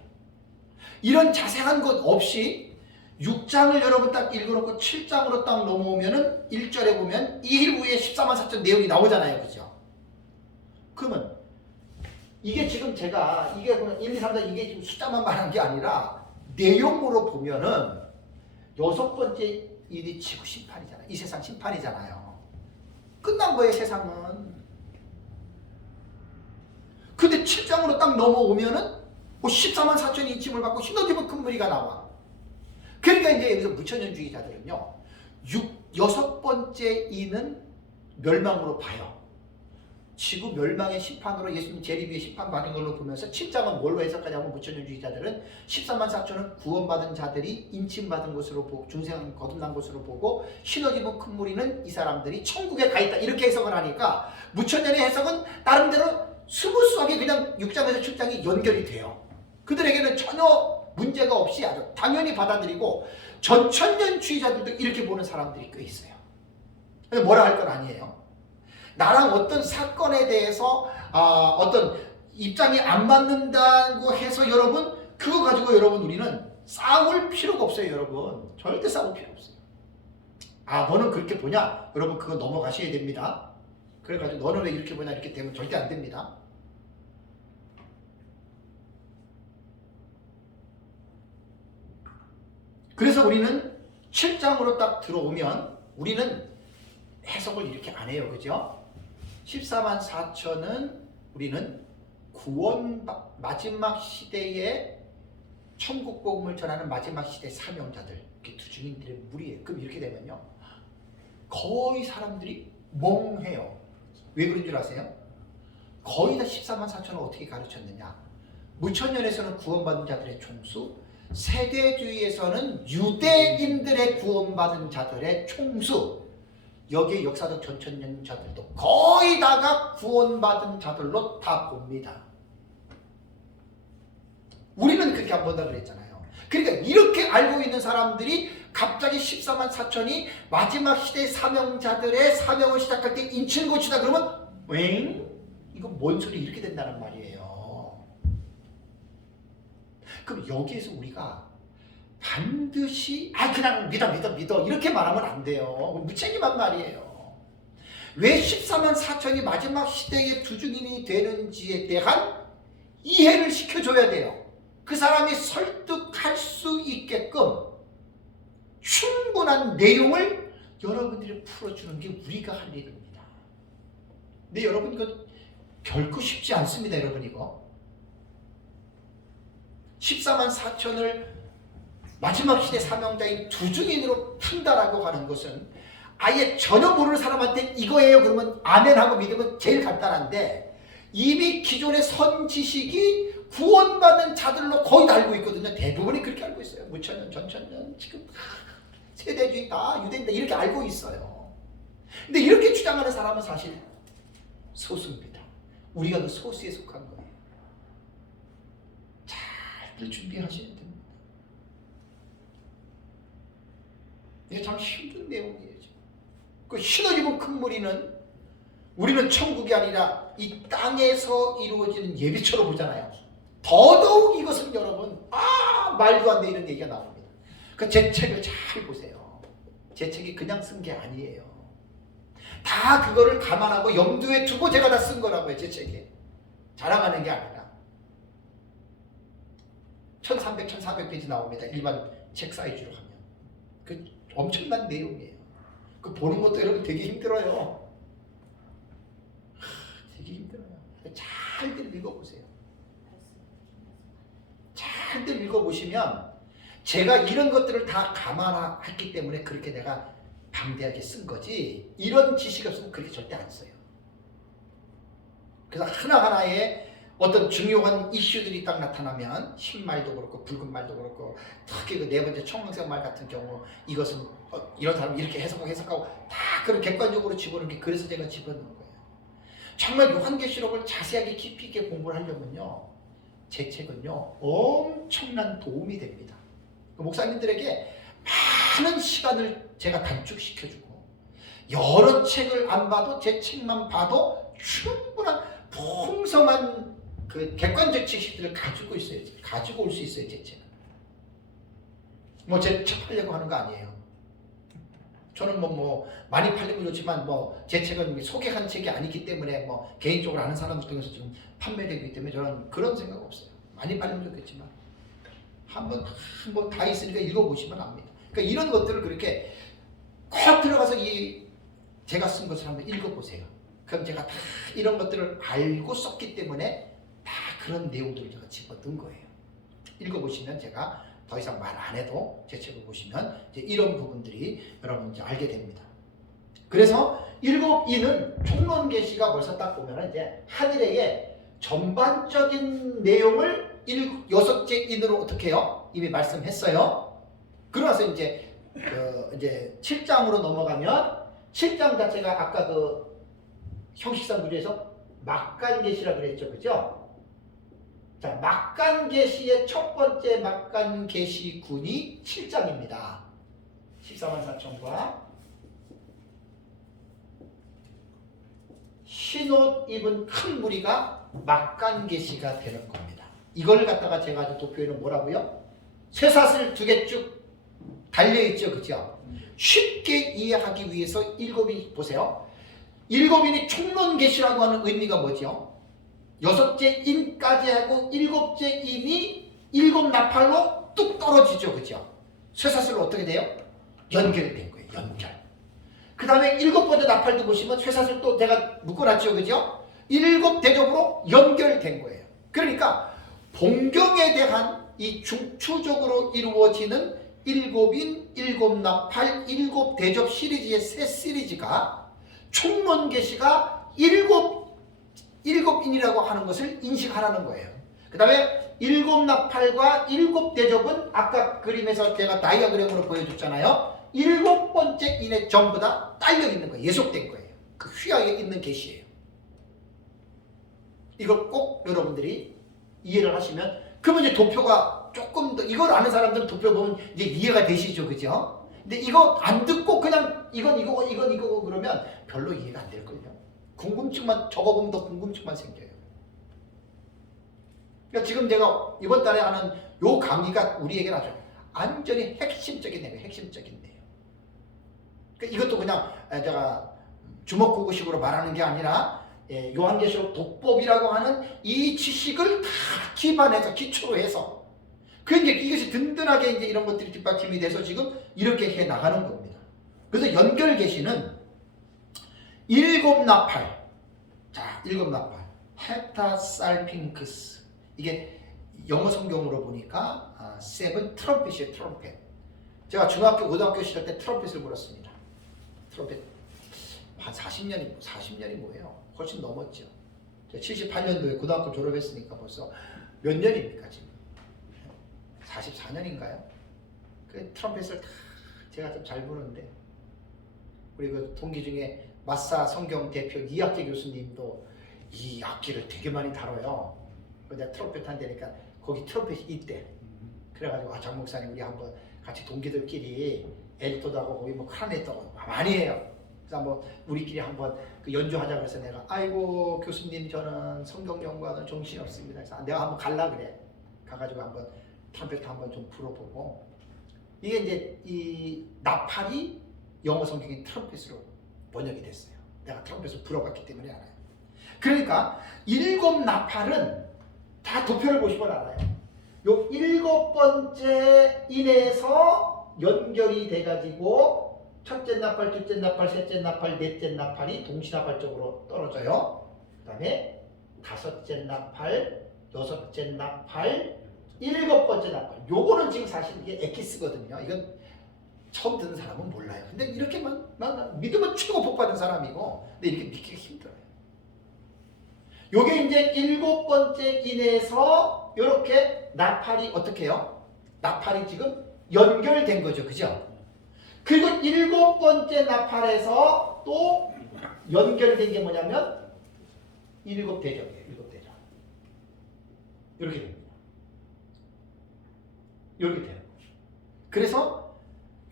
이런 자세한 것 없이 6장을 여러분 딱 읽어놓고 7장으로 딱 넘어오면은 1절에 보면 2일 후에 14만 4천 내용이 나오잖아요. 그죠? 그러면 이게 지금 제가 이게 1, 2, 3, 4 이게 지금 숫자만 말한 게 아니라 내용으로 보면은 여섯 번째 일이 지구 심판이잖아요. 이 세상 심판이잖아요. 끝난 거예요, 세상은. 근데 7장으로 딱 넘어오면은 뭐 14만 4천이 인침을 받고 신호집은 큰 무리가 나와. 그러니까 이제 여기서 무천년주의자들은요, 여섯 번째 이는 멸망으로 봐요. 지구 멸망의 심판으로 예수님 재림의 심판 받은 걸로 보면서 7장은 뭘로 해석하냐면, 무천년주의자들은 14만 4천은 구원받은 자들이 인침받은 것으로 보고 중생 거듭난 것으로 보고, 신어집은 큰 무리는 이 사람들이 천국에 가 있다 이렇게 해석을 하니까, 무천년의 해석은 나름대로 스무스하게 그냥 6장에서 7장이 연결이 돼요. 그들에게는 전혀 문제가 없이 아주 당연히 받아들이고, 전천년주의자들도 이렇게 보는 사람들이 꽤 있어요. 뭐라 할 건 아니에요. 나랑 어떤 사건에 대해서 어떤 입장이 안 맞는다고 해서 여러분 그거 가지고 여러분 우리는 싸울 필요가 없어요. 여러분 절대 싸울 필요 없어요. 너는 그렇게 보냐? 여러분 그거 넘어가셔야 됩니다. 그래가지고 너는 왜 이렇게 보냐 이렇게 되면 절대 안 됩니다. 그래서 우리는 7장으로 딱 들어오면 우리는 해석을 이렇게 안 해요. 그죠? 14만 4천은 우리는 구원 마지막 시대에 천국 복음을 전하는 마지막 시대 사명자들, 이렇게 두 증인들의 무리예요. 그럼 이렇게 되면요, 거의 사람들이 멍해요. 왜 그런 줄 아세요? 거의 다 14만 4천을 어떻게 가르쳤느냐? 무천년에서는 구원받은 자들의 총수, 세대주의에서는 유대인들의 구원받은 자들의 총수, 여기에 역사적 전천년자들도 거의 다가 구원받은 자들로 다 봅니다. 우리는 그렇게 안 본다 그랬잖아요. 그러니까 이렇게 알고 있는 사람들이 갑자기 14만 4천이 마지막 시대의 사명자들의 사명을 시작할 때 인칠 것이다 그러면 웽? 이거 뭔 소리 이렇게 된다는 말이에요. 그럼 여기에서 우리가 반드시 그냥 믿어 이렇게 말하면 안 돼요. 무책임한 말이에요. 왜 14만 4천이 마지막 시대의 주중인이 되는지에 대한 이해를 시켜줘야 돼요. 그 사람이 설득할 수 있게끔 충분한 내용을 여러분들이 풀어주는 게 우리가 할 일입니다. 근데 여러분 이거 결코 쉽지 않습니다. 여러분 이거 14만 4천을 마지막 시대 사명자인 두중인으로 푼다라고 하는 것은 아예 전혀 모르는 사람한테 이거예요 그러면 아멘하고 믿으면 제일 간단한데, 이미 기존의 선지식이 구원받은 자들로 거의 다 알고 있거든요. 대부분이 그렇게 알고 있어요. 무천년, 전천년, 지금 세대주의 다 유대인다 이렇게 알고 있어요. 근데 이렇게 주장하는 사람은 사실 소수입니다. 우리가 그 소수에 속한 거예요. 잘들 준비하시면 됩니다. 이게 참 힘든 내용이에요. 그 신어입은 큰 무리는 우리는 천국이 아니라 이 땅에서 이루어지는 예비처럼 보잖아요. 더더욱 이것은 여러분 말도 안 되는 얘기가 나옵니다. 그 제 책을 잘 보세요. 제 책이 그냥 쓴 게 아니에요. 다 그거를 감안하고 염두에 두고 제가 다 쓴 거라고요. 제 책에 자랑하는 게 아니라 1300, 1400페이지 나옵니다. 일반 책 사이즈로 하면 그 엄청난 내용이에요. 그 보는 것도 여러분 되게 힘들어요. 되게 힘들어요. 잘들 읽어보세요. 잘들 읽어보시면 제가 이런 것들을 다 감안했기 때문에 그렇게 내가 방대하게 쓴 거지, 이런 지식이 없으면 그렇게 절대 안 써요. 그래서 하나하나의 어떤 중요한 이슈들이 딱 나타나면 흰말도 그렇고 붉은 말도 그렇고, 특히 그 네 번째 청명색 말 같은 경우 이것은 이런 사람이 이렇게 해석하고 다 그런 객관적으로 집어넣은 게, 그래서 제가 집어넣은 거예요. 정말 요한계시록을 자세하게 깊이 있게 공부를 하려면요, 제 책은요 엄청난 도움이 됩니다. 목사님들에게 많은 시간을 제가 단축시켜주고, 여러 책을 안 봐도 제 책만 봐도 충분한 풍성한 그 객관적 지식들을 가지고 있어요. 가지고 올 수 있어요. 제 책은 뭐 제 책 팔려고 하는 거 아니에요. 저는 뭐 많이 팔리면 좋지만 뭐 제 책은 소개한 책이 아니기 때문에 뭐 개인적으로 아는 사람들 중에서 지금 판매되기 때문에 저는 그런 생각 없어요. 많이 팔리면 좋겠지만 한번 뭐 다 있으니까 읽어보시면 압니다. 그러니까 이런 것들을 그렇게 꼭 들어가서 제가 쓴 것을 한번 읽어보세요. 그럼 제가 다 이런 것들을 알고 썼기 때문에 다 그런 내용들을 제가 집어넣은 거예요. 읽어보시면 제가 더 이상 말 안 해도 제 책을 보시면 이제 이런 부분들이 여러분 이제 알게 됩니다. 그래서 일곱 인은 총론 계시가 벌써 딱 보면 이제 하늘의 전반적인 내용을 여섯째 인으로 어떻게 해요? 이미 말씀했어요. 그러면서 이제 7장으로 넘어가면 7장 자체가 아까 그 형식상 구조에서 막간계시라 그랬죠, 그죠? 자, 막간계시의 첫 번째 막간계시군이 7장입니다. 14만 4천과 흰옷 입은 큰 무리가 막간계시가 되는 겁니다. 이걸 갖다가 제가 아주 도표에는 뭐라고요? 쇠사슬 두 개 쭉 달려있죠, 그죠? 쉽게 이해하기 위해서 일곱인 보세요. 일곱인이 총론계시라고 하는 의미가 뭐죠? 여섯째 인까지 하고 일곱째 인이 일곱 나팔로 뚝 떨어지죠, 그죠? 쇠사슬로 어떻게 돼요? 연결된 거예요, 연결. 그 다음에 일곱 번째 나팔도 보시면 쇠사슬 또 내가 묶어놨죠, 그죠? 일곱 대접으로 연결된 거예요. 그러니까 봉경에 대한 이 중추적으로 이루어지는 일곱인, 일곱 나팔, 일곱 대접 시리즈의 세 시리즈가 총론계시가 일곱인이라고 하는 것을 인식하라는 거예요. 그 다음에 일곱 나팔과 일곱 대접은 아까 그림에서 제가 다이어그램으로 보여줬잖아요. 일곱 번째 인에 전부 다 딸려 있는 거예요. 예속된 거예요. 그 휘하에 있는 계시예요. 이걸 꼭 여러분들이 이해를 하시면, 그러면 이제 도표가 조금 더, 이걸 아는 사람들은 도표 보면 이제 이해가 되시죠, 그죠? 근데 이거 안 듣고 그냥 이건 이거고 이건 이거고 그러면 별로 이해가 안 될걸요. 궁금증만 적어보면 더 궁금증만 생겨요. 그러니까 지금 제가 이번 달에 하는 요 강의가 우리에게는 아주 완전히 핵심적인 내용, 핵심적인 내용. 그러니까 이것도 그냥 제가 주먹구구식으로 말하는 게 아니라 요한계시록 독법이라고 하는 이 지식을 다 기반해서 기초로 해서 이제 이것이 든든하게 이제 이런 것들이 뒷받침이 돼서 지금 이렇게 해 나가는 겁니다. 그래서 연결 계시는 일곱 나팔, 자 일곱 나팔, 헤타살핑크스, 이게 영어 성경으로 보니까 세븐 트럼펫이에요. 트럼펫. 제가 중학교 고등학교 시절 때 트럼펫을 불었습니다. 트럼펫 한 40년이 뭐예요? 훨씬 넘었죠. 제가 78년도에 고등학교 졸업했으니까 벌써 몇 년입니까 지금? 44년인가요? 그 트럼펫을 다 제가 좀 잘 부르는데, 우리 그 동기 중에 마사 성경 대표 이학재 교수님도 이 악기를 되게 많이 다뤄요. 내가 트럼펫 한다니까 거기 트럼펫이 있대. 그래가지고 장 목사님 우리 한번 같이 동기들끼리 엘리토도 하고 거기 뭐 클라리넷도 하고 많이 해요. 그래서 한번 우리끼리 한번 그 연주하자 그래서 내가 아이고 교수님 저는 성경 연구하는 정신이 없습니다. 그래서 내가 한번 갈라 그래. 가가지고 한번 트럼펫 한번 좀 불어보고, 이게 이제 이 나팔이 영어 성경이 트럼펫으로 번역이 됐어요. 내가 트럼펫을 불어봤기 때문에 알아요. 그러니까 일곱 나팔은 다 도표를 보시면 알아요. 요 일곱 번째 인에서 연결이 돼가지고 첫째 나팔, 둘째 나팔, 셋째 나팔, 넷째 나팔이 동시나팔적으로 떨어져요. 그 다음에 다섯째 나팔, 여섯째 나팔, 일곱 번째 나팔. 요거는 지금 사실 이게 엑기스거든요. 이건 처음 듣는 사람은 몰라요. 근데 이렇게만 믿으면 최고 복 받은 사람이고, 근데 이렇게 믿기가 힘들어요. 요게 이제 일곱 번째 인에서 이렇게 나팔이 어떻게 해요? 나팔이 지금 연결된 거죠, 그죠? 그리고 일곱 번째 나팔에서 또 연결된 게 뭐냐면 일곱 대접이에요. 일곱 대접. 이렇게 됩니다. 이렇게 돼요. 그래서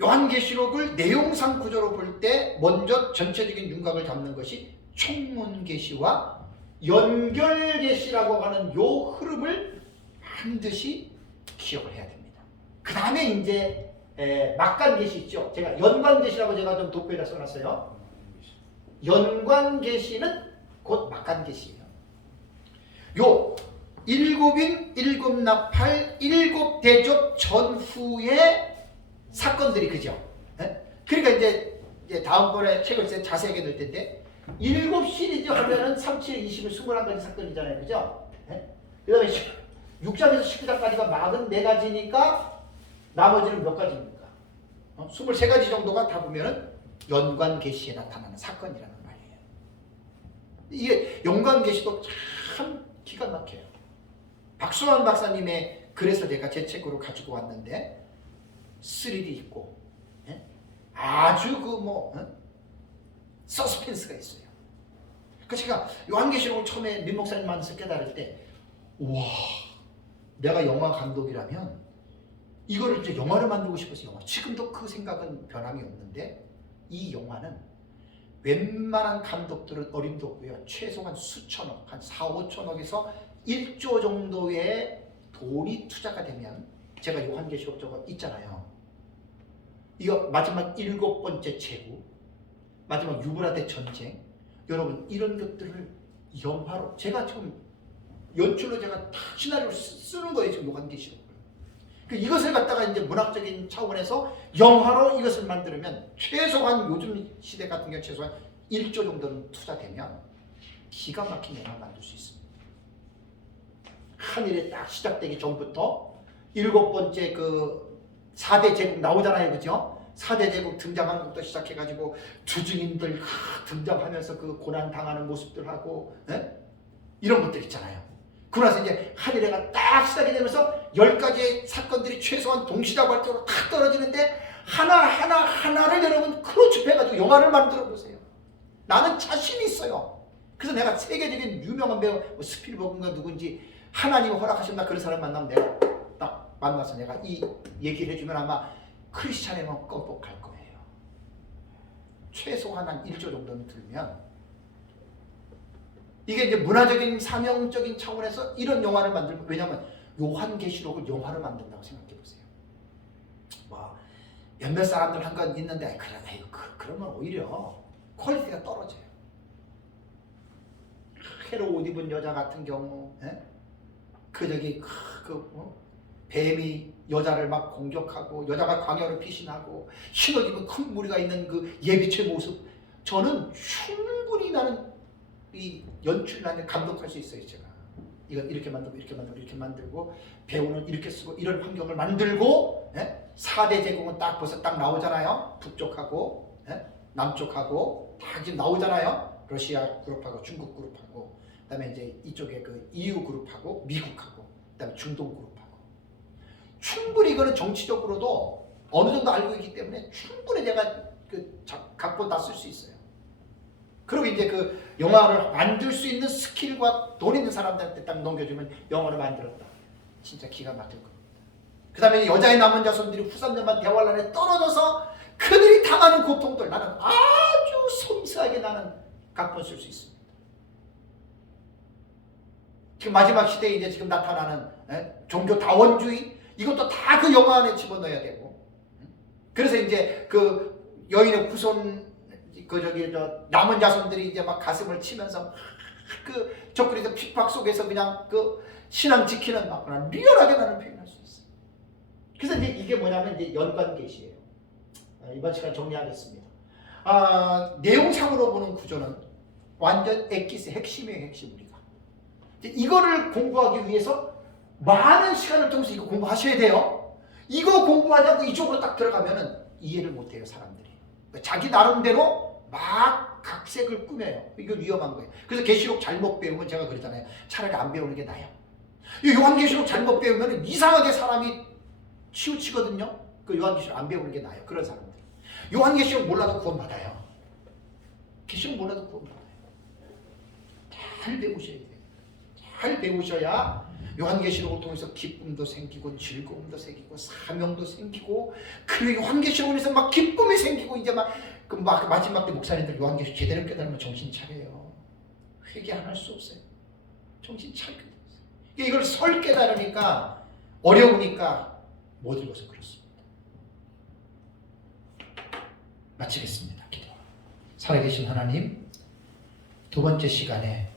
요한계시록을 내용상 구조로 볼 때 먼저 전체적인 윤곽을 잡는 것이 총문계시와 연결계시라고 하는 요 흐름을 반드시 기억을 해야 됩니다. 그 다음에 이제 막간계시 있죠. 제가 연관계시라고 제가 좀 도표에다 써놨어요. 연관계시는 곧 막간계시예요. 요 일곱인, 일곱 나팔, 일곱 대접 전후의 사건들이 그죠? 그러니까 이제 다음번에 책을 자세하게 넣을 텐데, 일곱 시리즈 하면은 3, 7, 20은 21가지 사건이잖아요, 그죠? 그 다음에 6장에서 19장까지가 44가지니까 나머지는 몇 가지입니까? 23가지 정도가 다 보면은 연관계시에 나타나는 사건이라는 말이에요. 이게 연관계시도 참 기가 막혀요. 박수환 박사님의 글에서 제가 제 책으로 가지고 왔는데 스릴이 있고 아주 서스펜스가 있어요. 그 제가 요한계시록을 처음에 민 목사님 만나서 깨달을 때, 와, 내가 영화 감독이라면 이거를 이제 영화를 만들고 싶어서 영화. 지금도 그 생각은 변함이 없는데, 이 영화는 웬만한 감독들은 어림도 없고요. 최소한 수천억, 한 4, 5천억에서 1조 정도의 돈이 투자가 되면, 제가 요한계시록 저거 있잖아요. 이거 마지막 일곱 번째 제국, 마지막 유브라데 전쟁, 여러분 이런 것들을 영화로 제가 지금 연출로 제가 다 시나리오를 쓰는 거예요. 지금 요한계시록. 이것을 갖다가 이제 문학적인 차원에서 영화로 이것을 만들면 최소한 요즘 시대 같은 경우 최소한 1조 정도는 투자되면 기가 막힌 영화를 만들 수 있습니다. 한일에 딱 시작되기 전부터 일곱 번째 그 4대 제국 나오잖아요, 그죠? 4대 제국 등장하는 것부터 시작해가지고 주중인들 등장하면서 그 고난 당하는 모습들하고 이런 것들 있잖아요. 그러고 나서 이제 하늘에가 딱 시작이 되면서 10가지의 사건들이 최소한 동시다발적으로 탁 떨어지는데 하나를 여러분 크로치해가지고 영화를 만들어 보세요. 나는 자신 있어요. 그래서 내가 세계적인 유명한 배우 뭐 스필버그인가 누군지 하나님이 허락하신다 그런 사람 만나면 내가 딱 만나서 내가 이 얘기를 해주면 아마 크리스찬에만 껌뻑 갈 거예요. 최소한 한 1조 정도는 들면 이게 이제 문화적인 사명적인 차원에서 이런 영화를 만들고, 왜냐하면 요한계시록을 영화로 만든다고 생각해 보세요. 뭐 몇몇 사람들 한 건 있는데 그러면 오히려 퀄리티가 떨어져요. 헤로 옷 입은 여자 같은 경우, 뱀이 여자를 막 공격하고 여자가 광야로 피신하고 흰옷 입은 큰 무리가 있는 그 예비체 모습, 저는 충분히 나는 이 연출을 하는데 감독할 수 있어요. 제가 이거 이렇게 만들고 이렇게 만들고 배우는 이렇게 쓰고 이런 환경을 만들고 4대 제국은 딱 벌써 딱 나오잖아요. 북쪽하고 남쪽하고 다 지금 나오잖아요. 러시아 그룹하고 중국 그룹하고 그다음에 이제 이쪽에 그 EU 그룹하고 미국하고 그다음에 중동 그룹하고 충분히 이거는 정치적으로도 어느 정도 알고 있기 때문에 충분히 내가 그 각본 다 쓸 수 있어요. 그리고 이제 그 영화를 만들 수 있는 스킬과 돈 있는 사람들한테 딱 넘겨주면 영화를 만들었다. 진짜 기가 막힐 겁니다. 그 다음에 여자의 남은 자손들이 후삼자만 대활란에 떨어져서 그들이 당하는 고통들, 나는 아주 섬세하게 나는 각본 쓸 수 있습니다. 지금 마지막 시대에 이제 지금 나타나는 종교 다원주의, 이것도 다 그 영화 안에 집어넣어야 되고, 그래서 이제 그 여인의 후손 남은 자손들이 이제 막 가슴을 치면서 그 적그리스도 핍박 속에서 그냥 그 신앙 지키는 막 리얼하게 나는 표현할 수 있어요. 그래서 이제 이게 뭐냐면 이제 연관계시예요. 이번 시간 정리하겠습니다. 내용상으로 보는 구조는 완전 엑기스 핵심이에요. 핵심 우리가. 이거를 공부하기 위해서 많은 시간을 통해서 이거 공부하셔야 돼요. 이거 공부하자고 이쪽으로 딱 들어가면은 이해를 못해요 사람들이. 자기 나름대로 막 각색을 꾸며요. 이거 위험한 거예요. 그래서 계시록 잘못 배우면 제가 그랬잖아요. 차라리 안 배우는 게 나아요. 이 요한계시록 잘못 배우면 이상하게 사람이 치우치거든요. 그 요한계시록 안 배우는 게 나아요. 그런 사람들. 요한계시록 몰라도 구원받아요. 계시록 몰라도 구원받아요. 잘 배우셔야 돼요. 잘 배우셔야 요한계시록을 통해서 기쁨도 생기고 즐거움도 생기고 사명도 생기고, 그리고 요한계시록에서 막 기쁨이 생기고 이제 막 마지막 때 목사님들 요한계시록 제대로 깨달으면 정신 차려요. 회개 안 할 수 없어요. 정신 차리게 돼요. 이걸 설 깨달으니까 어려우니까 못 읽어서 그렇습니다. 마치겠습니다. 기도. 살아계신 하나님, 두 번째 시간에